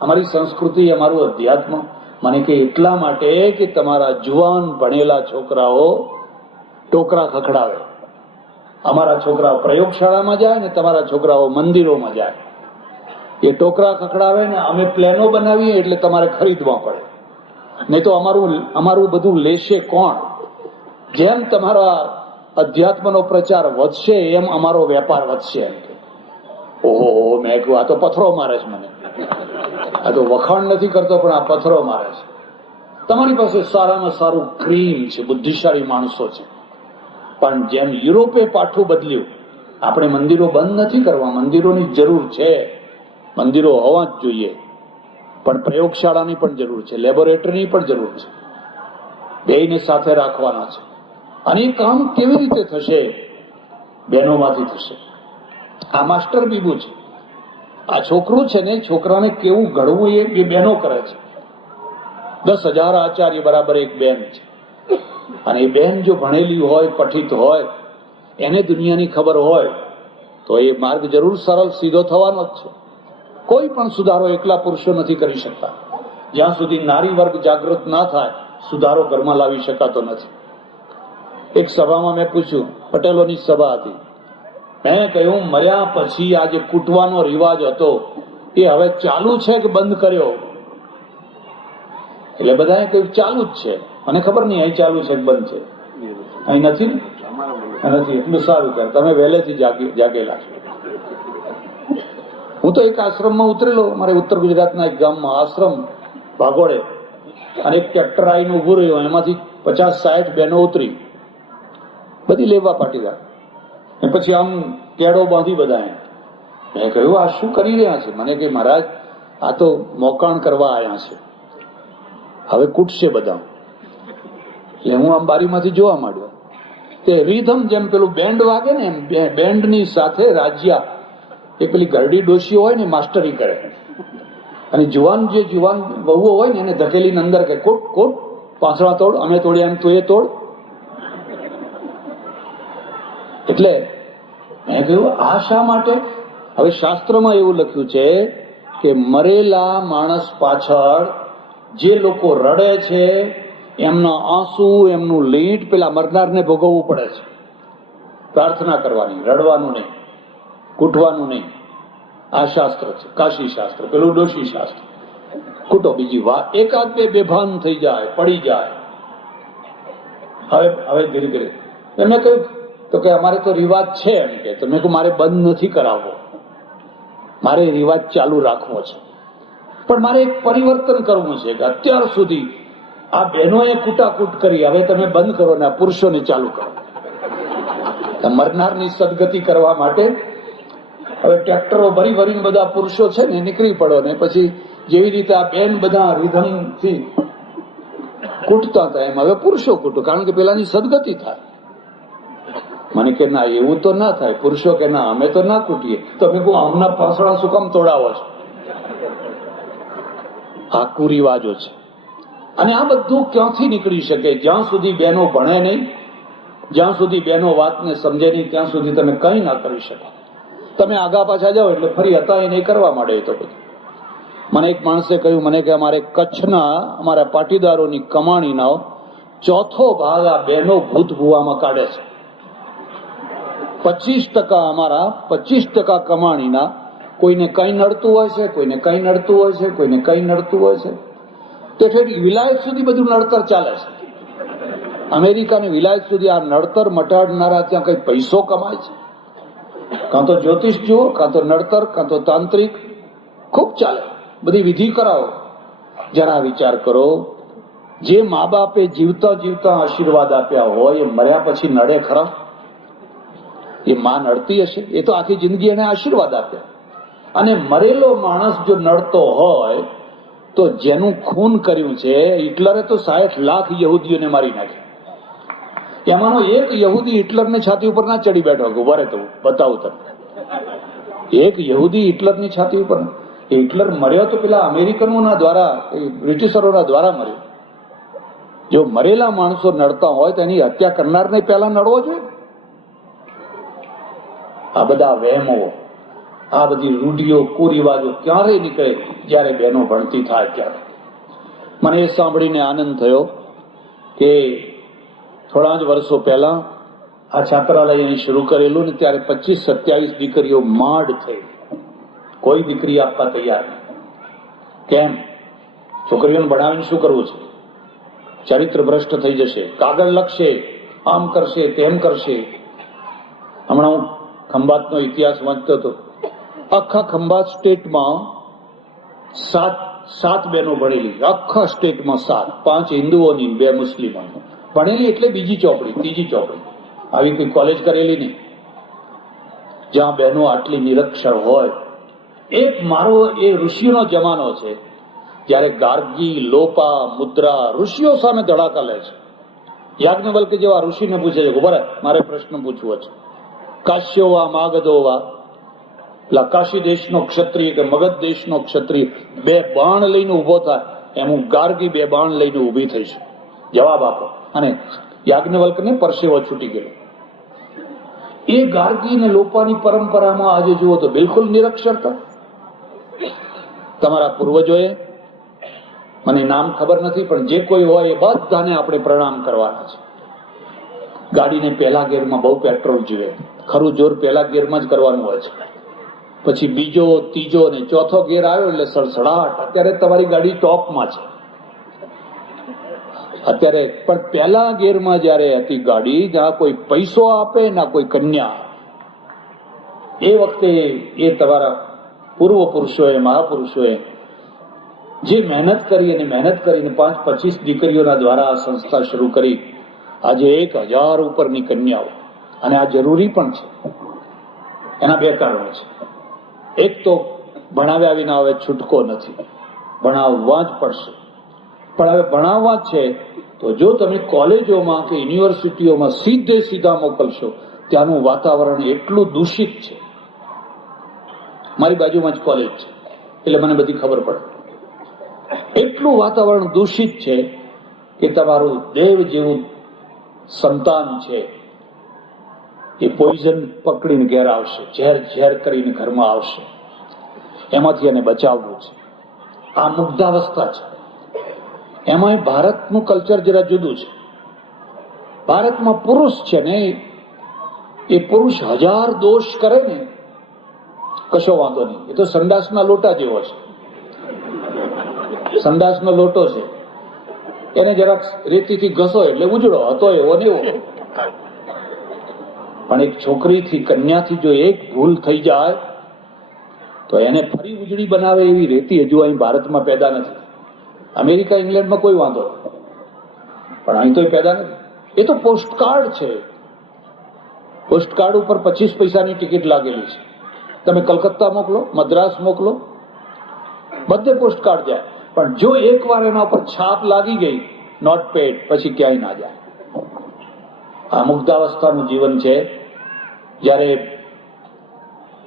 અમારી સંસ્કૃતિ, અમારું અધ્યાત્મ. મને કે એટલા માટે કે તમારા જુવાન ભણેલા છોકરાઓ ટોકરા ખખડાવે. અમારા છોકરાઓ પ્રયોગશાળામાં જાય ને તમારા છોકરાઓ મંદિરોમાં જાય. એ ટોકરા ખખડાવે ને અમે પ્લેનો બનાવીએ એટલે તમારે ખરીદવા પડે. નહીં તો અમારું બધું લેશે કોણ? જેમ તમારા અધ્યાત્મનો પ્રચાર વધશે એમ અમારો વેપાર વધશે. ઓહો, મેં કહ્યું આ તો પથ્થરો મારે છે મને. આ તો વખાણ નથી કરતો પણ આ પથ્થરો મારે છે. તમારી પાસે સારામાં સારું ક્રીમ છે, બુદ્ધિશાળી માણસો છે. પણ જેમ યુરોપે પાઠું બદલ્યું, આપણે મંદિરો બંધ નથી કરવા. મંદિરોની જરૂર છે, મંદિરો હોવા જ જોઈએ. પણ પ્રયોગશાળાની પણ જરૂર છે, લેબોરેટરીની પણ જરૂર છે. બેયને સાથે રાખવાના છે. અને એ કામ કેવી રીતે થશે? બહેનોમાંથી થશે. આ માસ્ટર બીબુ છે. આ છોકરું છે ને, છોકરાને કેવું ઘડવું એ બે બહેનો કરે છે. 10,000 આચાર્ય બરાબર એક બેન છે. અને એ બેન જો ભણેલી હોય, પઠિત હોય, એને દુનિયાની ખબર હોય, તો એ માર્ગ જરૂર સરળ સીધો થવાનો જ છે. કોઈ પણ સુધારો એકલા પુરુષો નથી કરી શકતા. જ્યાં સુધી નારી વર્ગ જાગૃત ના થાય, સુધારો ઘરમાં લાવી શકાતો નથી. એક સભામાં મેં પૂછ્યું, પટેલોની સભા હતી, મેં કહ્યું મર્યા પછી આ જે કૂટવાનો રિવાજ હતો એ હવે ચાલુ છે કે બંધ કર્યો? એટલે બધાએ કહ્યું ચાલુ જ છે. મને ખબર નહીં અહીં ચાલુ છે કે બંધ છે. અહીં નથી ને? નથી. એટલું સારું કરે, તમે વહેલેથી જાગેલા છો. હું તો એક આશ્રમમાં ઉતરેલો, મારે ઉત્તર ગુજરાતના એક ગામમાં આશ્રમ ભાગોળે, અને એક ટ્રેક્ટર આવીને ઉભું રહ્યું, એમાંથી 50-60 બહેનો ઉતરી, બધી લેવા પાટીદાર. પછી આમ કેડો બાંધી બધા. મેં કહ્યું આ શું કરી રહ્યા છે? મને કે મહારાજ આ તો મોકાણ કરવા આવ્યા છે, હવે કૂટશે બધા. એટલે હું આમ બારીમાંથી જોવા માંડ્યો, તે રીધમ જેમ પેલું બેન્ડ વાગે ને, એમ બેન્ડની સાથે રાજ્યા, એ પેલી ગરડી ડોશીઓ હોય ને માસ્ટરી કરે, અને જુવાન વહુઓ હોય ને એને ધકેલીને અંદર કે કોટ કોટ પાંસળા તોડ, અમે તોડ્યા એમ તું એ તોડ. એટલે મેં કહ્યું આ શા માટે? હવે શાસ્ત્રમાં એવું લખ્યું છે કે મરેલા માણસ પાછળ જે લોકો રડે છે એમના આંસુ, એમનું લીંટ પેલા મરનારને ભોગવવું પડે છે. પ્રાર્થના કરવાની, રડવાનું નહીં, કૂટવાનું નહીં. આ શાસ્ત્ર છે, કાશી શાસ્ત્ર, પેલું ડોશી શાસ્ત્ર. કૂટો બીજી વાત, એકાદ બે બેભાન થઈ જાય, પડી જાય. હવે ધીરે ધીરે મેં કહ્યું તો કે અમારે તો રિવાજ છે એમ કે, તો મેં કહ્યું મારે બંધ નથી કરાવવો, મારે રિવાજ ચાલુ રાખવો છે. પણ મારે એક પરિવર્તન કરવું છે કે અત્યાર સુધી આ બહેનોએ કૂટાકૂટ કરી, હવે તમે બંધ કરો ને આ પુરુષોને ચાલુ કરો. મરનારની સદગતિ કરવા માટે હવે ટ્રેક્ટરો ભરી ભરીને બધા પુરુષો છે ને નીકળી પડો, ને પછી જેવી રીતે આ બેન બધા રીધમથી કૂટતા હતા એમ હવે પુરુષો કૂટો, કારણ કે પેલાની સદગતિ થાય. મને કે ના એવું તો ના થાય. પુરુષો કે ના અમે તો ના કૂટીએ. તો મેં કહું આમના પાસળા શું કામ તોડાવો છો? આ કુરિવાજો છે. અને આ બધું ક્યાંથી નીકળી શકે? જ્યાં સુધી બહેનો ભણે નહીં, જ્યાં સુધી બહેનો વાતને સમજે નહીં, ત્યાં સુધી તમે કંઈ ના કરી શકો. તમે આગા પાછા જાઓ એટલે ફરી હતા એ નહીં કરવા માંડે. તો બધું મને એક માણસે કહ્યું, મને કે અમારે કચ્છના અમારા પાટીદારોની કમાણીનો 1/4 ભાગ આ બહેનો ભૂત ભૂવામાં કાઢે છે. 25% અમારા 25% કમાણીના કોઈને કઈ નડતું હોય છે, કોઈને કઈ નડતું હોય છે, કોઈને કઈ નડતું હોય છે. તો ઠેઠ વિલાયત સુધી બધું નડતર ચાલે છે. અમેરિકાની વિલાયત સુધી આ નડતર મટાડનારા ત્યાં કઈ પૈસો કમાય છે. કાં તો જ્યોતિષ જુઓ, કાં તો નડતર, કાં તો તાંત્રિક, ખૂબ ચાલે. બધી વિધિ કરાવો. જરા વિચાર કરો, જે મા બાપે જીવતા જીવતા આશીર્વાદ આપ્યા હોય એ મર્યા પછી નડે ખરા? એ માં નડતી હશે? એ તો આખી જિંદગી એને આશીર્વાદ આપ્યા. અને મરેલો માણસ જો નડતો હોય તો જેનું ખૂન કર્યું છે, હિટલરે તો 60 લાખ યહૂદીઓને મારી નાખ્યા. એમાંનો એક યહૂદી હિટલરને છાતી ઉપર ના ચડી બેઠો કે વરે તો બતાવું તમને. એક યહૂદી હિટલરની છાતી ઉપર. હિટલર મર્યો તો પેલા અમેરિકનોના દ્વારા, બ્રિટિશરોના દ્વારા મર્યો. જો મરેલા માણસો નડતા હોય તો એની હત્યા કરનારને પહેલા નડવો જોઈએ. આ બધા વહેમો, આ બધી રૂઢિઓ, કુરિવાજો ક્યારે નીકળે? જયારે બહેનો ભણતી થાય ત્યારે. મને એ સાંભળીને આનંદ થયો કે થોડા જ વર્ષો પહેલા આ છાત્રાલય અહીં શરૂ કરેલું ને ત્યારે 25-27 દીકરીઓ માંડ થઈ. કોઈ દીકરી આપવા તૈયાર નહીં. કેમ? છોકરીઓને ભણાવીને શું કરવું છે? ચરિત્ર ભ્રષ્ટ થઈ જશે, કાગળ લખશે, આમ કરશે, તેમ કરશે. હમણાં હું ખંભાતનો ઇતિહાસ વાંચતો હતો. આખા ખંભાત સ્ટેટમાં 7 બહેનો ભણેલી, આખા સ્ટેટમાં 7, 5 હિન્દુઓની, 2 મુસ્લિમોની ભણેલી. એટલે બીજી ચોપડી, ત્રીજી ચોપડી, આવી કોઈ કોલેજ કરેલી નહીં. જ્યાં બહેનો આટલી નિરક્ષર હોય. એક મારો એ ઋષિનો જમાનો છે જ્યારે ગાર્ગી, લોપા, મુદ્રા ઋષિઓ સામે ધડાકા લે છે. યાજ્ઞવલ્ક જેવા ઋષિને પૂછે છે, બરાબર મારે પ્રશ્ન પૂછવો છે. કાશ્યો વા માગધો વા, કાશી દેશનો ક્ષત્રિય કે મગધ દેશનો ક્ષત્રિય બે બાણ લઈને ઉભો થાય એમ હું ગાર્ગી બે બાણ લઈને ઉભી થઈશ, જવાબ આપો. અને યાજ્ઞવલ્કને પરસેવો છૂટી ગયો. એ ગાર્ગી ને લોપાની પરંપરામાં આજે જુઓ તો બિલકુલ નિરક્ષરતા. તમારા પૂર્વજોએ, મને નામ ખબર નથી, પણ જે કોઈ હોય એ બધાને આપણે પ્રણામ કરવાના છે. ગાડીને પહેલા ગેરમાં બહુ પેટ્રોલ જોઈએ, ખરું જોર પહેલા ગેરમાં જ કરવાનું હોય છે. પછી બીજો, ત્રીજો ને ચોથો ગેર આવ્યો એટલે સડસડાટ. અત્યારે તમારી ગાડી ટોપમાં છે અત્યારે, પણ પહેલા ગેરમાં જયારે હતી ગાડી, જ્યાં કોઈ પૈસો આપે ના કોઈ કન્યા, એ વખતે એ તમારા પૂર્વ પુરુષોએ, મહાપુરુષોએ જે મહેનત કરી અને મહેનત કરીને 5-25 દીકરીઓના દ્વારા આ સંસ્થા શરૂ કરી. આજે 1000 ઉપરની કન્યાઓ, અને આ જરૂરી પણ છે. એના બે કારણો છે. એક તો ભણાવ્યા વિના હવે છૂટકો નથી, ભણાવવા જ પડશે. પણ હવે ભણાવવા જ છે તો જો તમે કોલેજોમાં કે યુનિવર્સિટીઓમાં સીધા મોકલશો, ત્યાંનું વાતાવરણ એટલું દૂષિત છે. મારી બાજુમાં જ કોલેજ છે એટલે મને બધી ખબર પડે. એટલું વાતાવરણ દૂષિત છે કે તમારું દેવ જેવું સંતાન છે એ પોઈઝન પકડીને ઘેર આવશે, ઝેર કરીને ઘરમાં આવશે. એમાંથી એને બચાવવું છે. આ મુગ્ધાવસ્થા છે. એમાંય ભારતનું કલ્ચર જરા જુદું છે. ભારતમાં પુરુષ છે ને, એ પુરુષ 1000 દોષ કરે ને કશો વાંધો નહીં, એ તો સંડાસના લોટા જેવો છે. સંડાસનો લોટો છે, એને જરાક રેતીથી ઘસો એટલે ઉજળો હતો એવો ને એવો. પણ એક છોકરીથી, કન્યાથી જો એક ભૂલ થઈ જાય તો એને ફરી ઉજળી બનાવે એવી રેતી હજુ અહીં ભારતમાં પેદા નથી. અમેરિકા, ઇંગ્લેન્ડમાં કોઈ વાંધો નહીં, પણ અહીં તો પેદા નથી. એ તો પોસ્ટકાર્ડ છે. પોસ્ટકાર્ડ ઉપર 25 પૈસાની ટિકિટ લાગેલી છે. તમે કલકત્તા મોકલો, મદ્રાસ મોકલો, બધે પોસ્ટકાર્ડ જાય. પણ જો એકવાર એના ઉપર છાપ લાગી ગઈ, નોટ પેડ, પછી ક્યાંય ના જાય. આ મુગ્ધાવસ્થાનું જીવન છે. જ્યારે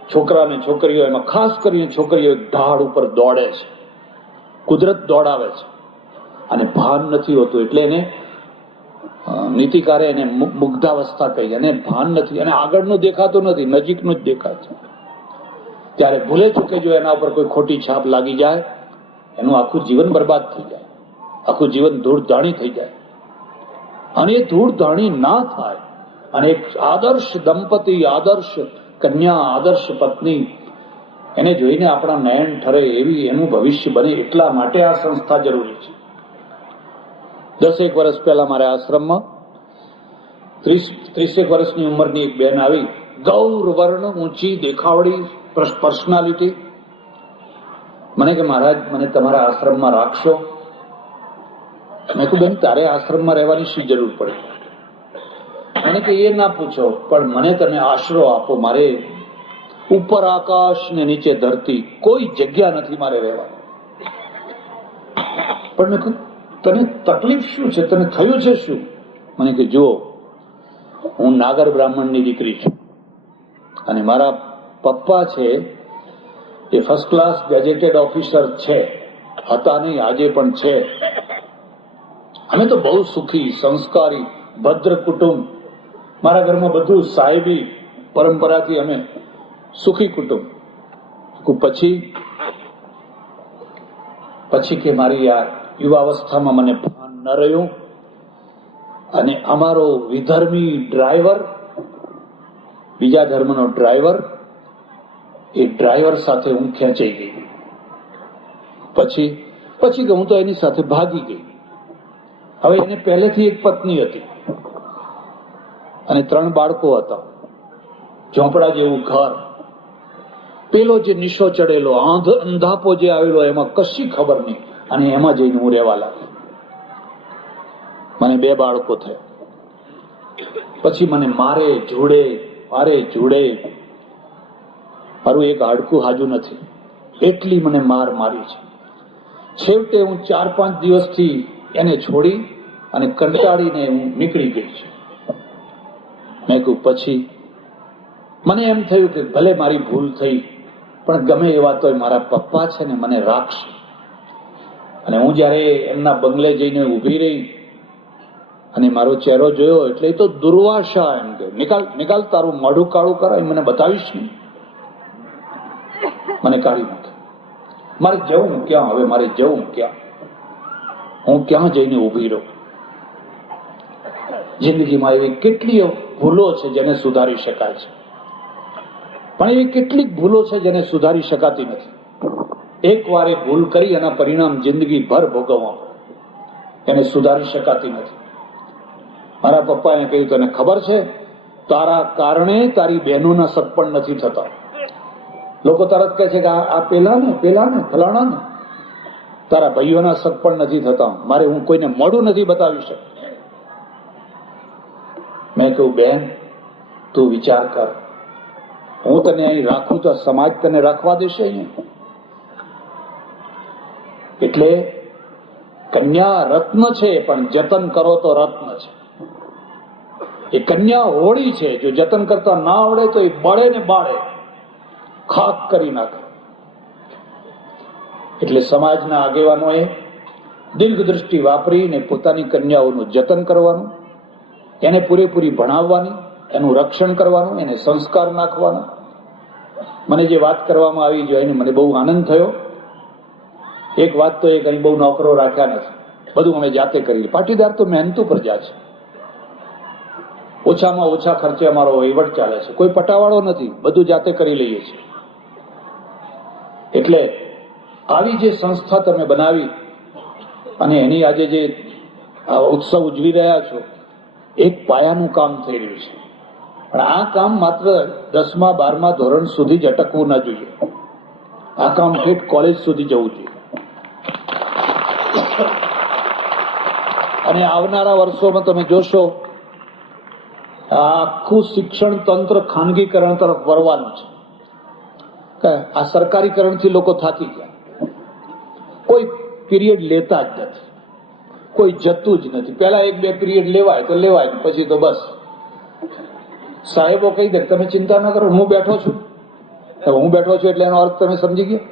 છોકરા ને છોકરીઓ, એમાં ખાસ કરીને છોકરીઓ ઢાળ ઉપર દોડે છે, કુદરત દોડાવે છે અને ભાન નથી હોતું, એટલે એને નીતિકારે એને મુગ્ધાવસ્થા કહી. અને ભાન નથી, અને આગળનું દેખાતું નથી, નજીકનું જ દેખાય છે. ત્યારે ભૂલે ચૂકે જો એના ઉપર કોઈ ખોટી છાપ લાગી જાય, એનું આખું જીવન બરબાદ થઈ જાય, આખું જીવન ધૂળધાણી થઈ જાય. અને એ ધૂળધાણી ના થાય, અને એક આદર્શ દંપતી, આદર્શ કન્યા, આદર્શ પત્ની એને જોઈને આપણા નયન ઠરે એવી એનું ભવિષ્ય બને. એટલા માટે આ સંસ્થા જરૂરી છે. 10 વર્ષ પહેલા મારા આશ્રમમાં 30 વર્ષની ઉંમરની એક બેન આવી, ગૌરવર્ણ, ઊંચી દેખાવડી પર્સનાલિટી. મને કે મહારાજ, મને તમારા આશ્રમમાં રાખશો? મેં કહ્યું બેન, તારે આશ્રમમાં રહેવાની શી જરૂર પડી? મને કે એ ના પૂછો, પણ મને તમે આશરો આપો. મારે ઉપર આકાશ ને નીચે ધરતી, કોઈ જગ્યા નથી મારે રહેવાની. પણ મેં કહ્યું તને તકલીફ શું છે, તને થયું છે શું? મને કે જુઓ, હું નાગર બ્રાહ્મણની દીકરી છું, અને મારા પપ્પા છે એ ફર્સ્ટ ક્લાસ ગેજેટેડ ઓફિસર છે, હતા નહીં, આજે પણ છે. અમે તો બહુ સુખી, સંસ્કારી, ભદ્ર કુટુંબ. મારા ઘરમાં બધું સાહેબી પરંપરાથી અમે સુખી કુટુંબ. પછી કે મારી આ યુવાવસ્થામાં મને ભાન ન રહ્યું, અને અમારો વિધર્મી ડ્રાઈવર, બીજા ધર્મનો ડ્રાઈવર, એ ડ્રાઈવર સાથે હું ખેંચાઈ ગઈ. પછી કે હું તો એની સાથે ભાગી ગઈ. હવે એને પહેલેથી એક પત્ની હતી અને 3 બાળકો હતા, ઝોંપડા જેવું ઘર. પેલો જે નિશો ચડેલો, અંધાપો જે આવેલો, એમાં કશી ખબર નહીં, અને એમાં જઈને હું રહેવા લાગી. મને 2 બાળકો થયા. પછી મને મારે જોડે મારું એક હાડકું હાજુ નથી, એટલી મને મારી છે. છેવટે હું 4-5 દિવસથી એને છોડી અને કંટાળીને હું નીકળી ગઈ છું. મેં કહ્યું પછી મને એમ થયું કે ભલે મારી ભૂલ થઈ, પણ ગમે એવા તોય મારા પપ્પા છે ને મને રાખશે. અને હું જયારે એમના બંગલે જઈને ઊભી રહી અને મારો ચહેરો જોયો એટલે એ તો દુર્વાસા એમ કે નિકાલ તારું મોઢું કાળું કરાય, મને બતાવીશ નહીં. મને કાઢી નાખે. મારે જવું ક્યાં? હવે મારે જવું ક્યાં? હું ક્યાં જઈને ઊભી રહું? જિંદગીમાં એવી કેટલી ભૂલો છે જેને સુધારી શકાય છે, પણ એવી કેટલીક ભૂલો છે જેને સુધારી શકાતી નથી. એક વાર એ ભૂલ કરી એના પરિણામ જિંદગી ભર ભોગવવા પડે, એને સુધારી શકાતી નથી. મારા પપ્પાએ કહ્યું, તને ખબર છે તારા કારણે તારી બહેનોના સગપણ નથી થતા. લોકો તરત કહે છે કે આ પેલા ને ફલાણા ને, તારા ભાઈઓના સગપણ નથી થતા. મારે હું કોઈને મોઢું નથી બતાવી શકતો. મેં કહ્યું, બેન તું વિચાર કર, હું તને અહીં રાખું તો સમાજ તને રાખવા દેશે અહીંયા? એટલે કન્યા રત્ન છે, પણ જતન કરો તો રત્ન છે. એ કન્યા હોળી છે, જો જતન કરતા ના આવડે તો એ બળે ને બાળે, ખાક કરી નાખે. એટલે સમાજના આગેવાનોએ દીર્ઘ દ્રષ્ટિ વાપરીને પોતાની કન્યાઓનું જતન કરવાનું, એને પૂરેપૂરી ભણાવવાની, એનું રક્ષણ કરવાનું, એને સંસ્કાર નાખવાના. મને જે વાત કરવામાં આવી જોઈને મને બહુ આનંદ થયો. એક વાત તો એ કઈ બહુ નોકરો રાખ્યા નથી, બધું અમે જાતે કરી. પાટીદાર તો મહેનતુ પ્રજા છે, ઓછામાં ઓછા ખર્ચે અમારો વહીવટ ચાલે છે, કોઈ પટાવાળો નથી, બધું જાતે કરી લઈએ છીએ. એટલે આવી જે સંસ્થા તમે બનાવી અને એની આજે જે ઉત્સવ ઉજવી રહ્યા છો, એક પાયાનું કામ થઈ રહ્યું છે. પણ આ કામ માત્ર 10મા 12મા ધોરણ સુધી જ અટકવું ના જોઈએ. આ કામ ઠેઠ કોલેજ સુધી જવું જોઈએ. અને આવનારા વર્ષોમાં તમે જોશો આખું શિક્ષણ તંત્ર ખાનગીકરણ તરફ વળવાનું છે. આ સરકારીકરણથી લોકો થાકી ગયા. કોઈ પીરિયડ લેતા જ નથી, કોઈ જતું જ નથી. પહેલા 1-2 પીરિયડ લેવાય તો લેવાય, પછી તો બસ સાહેબો કહી દે તમે ચિંતા ના કરો, હું બેઠો છું. હું બેઠો છું એટલે એનો અર્થ તમે સમજી ગયા.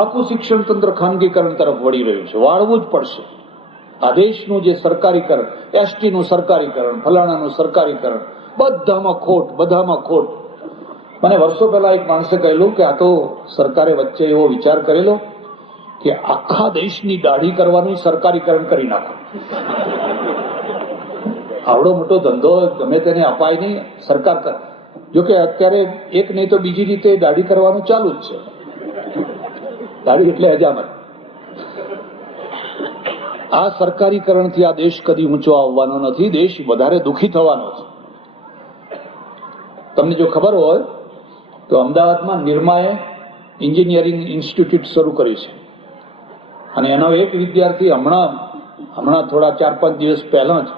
આખું શિક્ષણ તંત્ર ખાનગીકરણ તરફ વળી રહ્યું છે, વાળવું જ પડશે. આ દેશનું જે સરકારીકરણ, એસટી નું સરકારીકરણ, ફલાણાનું સરકારીકરણ, બધામાં ખોટ, બધામાં ખોટ. મને વર્ષો પહેલા એક માણસે કહેલું કે આ તો સરકારે વચ્ચે એવો વિચાર કરેલો કે આખા દેશની દાઢી કરવાનું સરકારીકરણ કરી નાખો. આવડો મોટો ધંધો ગમે તેને અપાય નહીં, સરકાર કરે. જોકે અત્યારે એક નહીં તો બીજી રીતે દાઢી કરવાનું ચાલુ જ છે. દાઢી એટલે હજામત. આ સરકારીકરણથી આ દેશ કદી ઊંચો આવવાનો નથી, દેશ વધારે દુઃખી થવાનો છે. તમને જો ખબર હોય તો અમદાવાદમાં નિરમાએ એન્જિનિયરિંગ ઇન્સ્ટિટ્યૂટ શરૂ કરી છે, અને એનો એક વિદ્યાર્થી હમણાં થોડા 4-5 દિવસ પહેલા જ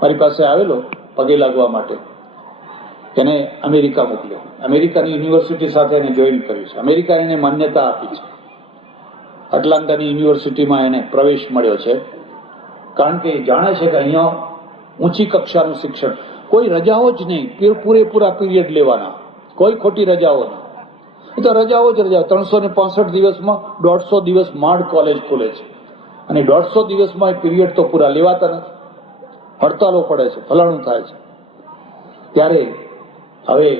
મારી પાસે આવેલો પગે લાગવા માટે. એને અમેરિકા મોકલ્યો, અમેરિકાની યુનિવર્સિટી સાથે એને જોઈન કર્યું છે. અમેરિકા એને માન્યતા આપી છે. એટલાન્ટાની યુનિવર્સિટીમાં એને પ્રવેશ મળ્યો છે, કારણ કે એ જાણે છે કે અહીંયા ઊંચી કક્ષાનું શિક્ષણ, કોઈ રજાઓ જ નહીં, પૂરેપૂરા પીરિયડ લેવાના, કોઈ ખોટી રજાઓ નહીં. એ તો રજાઓ જ રજાઓ. 365 દિવસમાં 150 દિવસ માંડ કોલેજ ખુલે છે, અને 150 દિવસમાં એ પીરિયડ તો પૂરા લેવાતા નથી. હડતાલો પડે છે, ફલાણું થાય છે. ત્યારે હવે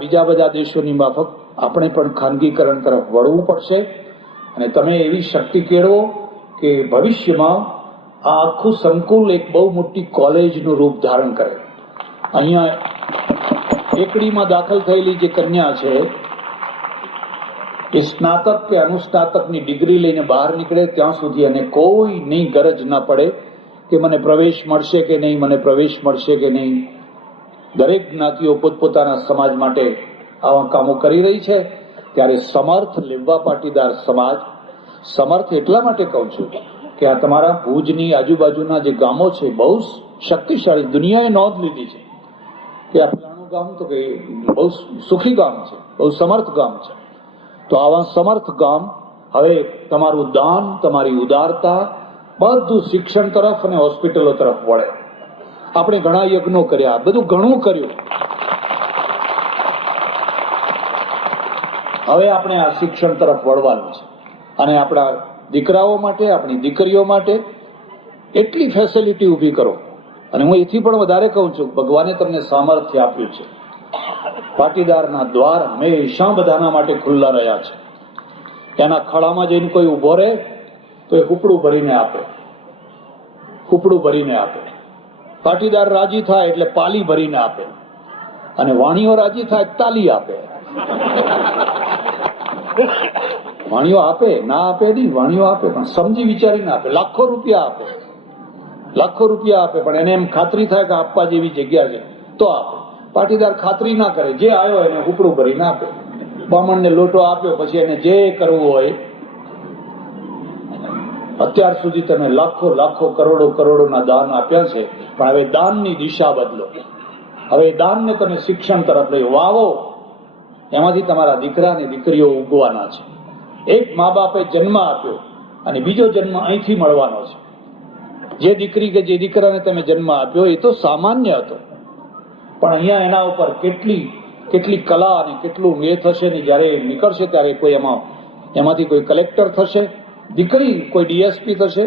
બીજા બધા દેશોની માફક આપણે પણ ખાનગીકરણ તરફ વળવું પડશે. અને તમે એવી શક્તિ કેળવો કે ભવિષ્યમાં આ આખું સંકુલ એક બહુ મોટી કોલેજનું રૂપ ધારણ કરે. અહીંયા એકડીમાં દાખલ થયેલી જે કન્યા છે એ સ્નાતક કે અનુસ્નાતકની ડિગ્રી લઈને બહાર નીકળે ત્યાં સુધી એને કોઈની ગરજ ના પડે કે મને પ્રવેશ મળશે કે નહીં, મને પ્રવેશ મળશે કે નહીં. દરેક જ્ઞાતિઓ પોતપોતાના સમાજ માટે આવા કામો કરી રહી છે. ત્યારે સમર્થ લેવા પાટીદાર સમાજ, સમર્થ એટલા માટે કહું છું કે આ તમારા ભુજની આજુબાજુના જે ગામો છે બહુ શક્તિશાળી, દુનિયાએ નોંધ લીધી છે કે આ ફલાણું ગામ તો કે બહુ સુખી ગામ છે, બહુ સમર્થ ગામ છે. તો આવા સમર્થ ગામ હવે તમારું દાન, તમારી ઉદારતા બધું શિક્ષણ તરફ અને હોસ્પિટલો તરફ વળે. આપણે ઘણા યજ્ઞો કર્યા, બધું ઘણું કર્યું. હવે આપણે આ શિક્ષણ તરફ વળવાનું છે અને આપણા દીકરાઓ માટે, આપણી દીકરીઓ માટે એટલી ફેસિલિટી ઊભી કરો. અને હું એથી પણ વધારે કહું છું, ભગવાને તમને સામર્થ્ય આપ્યું છે. પાટીદારના દ્વાર હંમેશા બધાના માટે ખુલ્લા રહ્યા છે. એના ખળામાં જઈને કોઈ ઉભો રહે તો એ કૂપડું ભરીને આપે, કૂપડું ભરીને આપે. પાટીદાર રાજી થાય એટલે પાલી ભરીને આપે, અને વાણીઓ રાજી થાય તાલી આપે. વાણીઓ આપે, ના આપે નહીં, વાણીઓ આપે, પણ સમજી વિચારીને આપે. લાખો રૂપિયા આપે, લાખો રૂપિયા આપે, પણ એને એમ ખાતરી થાય કે આપવા જેવી જગ્યા છે તો આપે. પાટીદાર ખાતરી ના કરે, જે આવ્યો એને કૂપડું ભરીને આપે. બામણને લોટો આપ્યો, પછી એને જે કરવું હોય. અત્યાર સુધી તમે લાખો લાખો કરોડો કરોડોના દાન આપ્યા છે, પણ હવે દાનની દિશા બદલો. હવે દાનને તમે શિક્ષણ તરફ લઈ વાવો. એમાંથી તમારા દીકરા અને દીકરીઓ ઉગવાના છે. એક મા બાપે જન્મ આપ્યો અને બીજો જન્મ અહીંથી મળવાનો છે. જે દીકરી કે જે દીકરાને તમે જન્મ આપ્યો એ તો સામાન્ય હતો, પણ અહીંયા એના ઉપર કેટલી કલા અને કેટલું એ થશે ને જયારે નીકળશે ત્યારે કોઈ એમાંથી કોઈ કલેક્ટર થશે, દીકરી કોઈ ડીએસપી થશે,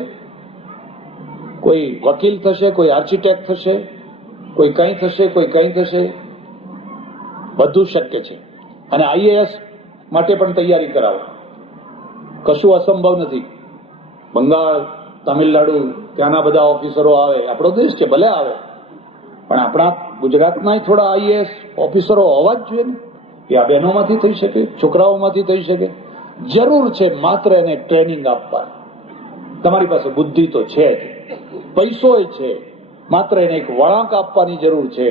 કોઈ વકીલ થશે, કોઈ આર્કિટેક્ટ થશે, કોઈ કંઈ થશે, કોઈ કંઈ થશે. બધું શક્ય છે. અને આઈએએસ માટે પણ તૈયારી કરાવો. કશું અસંભવ નથી. બંગાળ, તમિલનાડુ, ત્યાંના બધા ઓફિસરો આવે. આપણો દેશ છે, ભલે આવે, પણ આપણા ગુજરાતમાં થોડા આઈએએસ ઓફિસરો હોવા જ જોઈએ ને. એ આ બહેનોમાંથી થઈ શકે, છોકરાઓમાંથી થઈ શકે. જરૂર છે માત્ર એને ટ્રેનિંગ આપવાની. તમારી પાસે બુદ્ધિ તો છે જ, પૈસો છે, માત્ર એને એક વળાંક આપવાની જરૂર છે.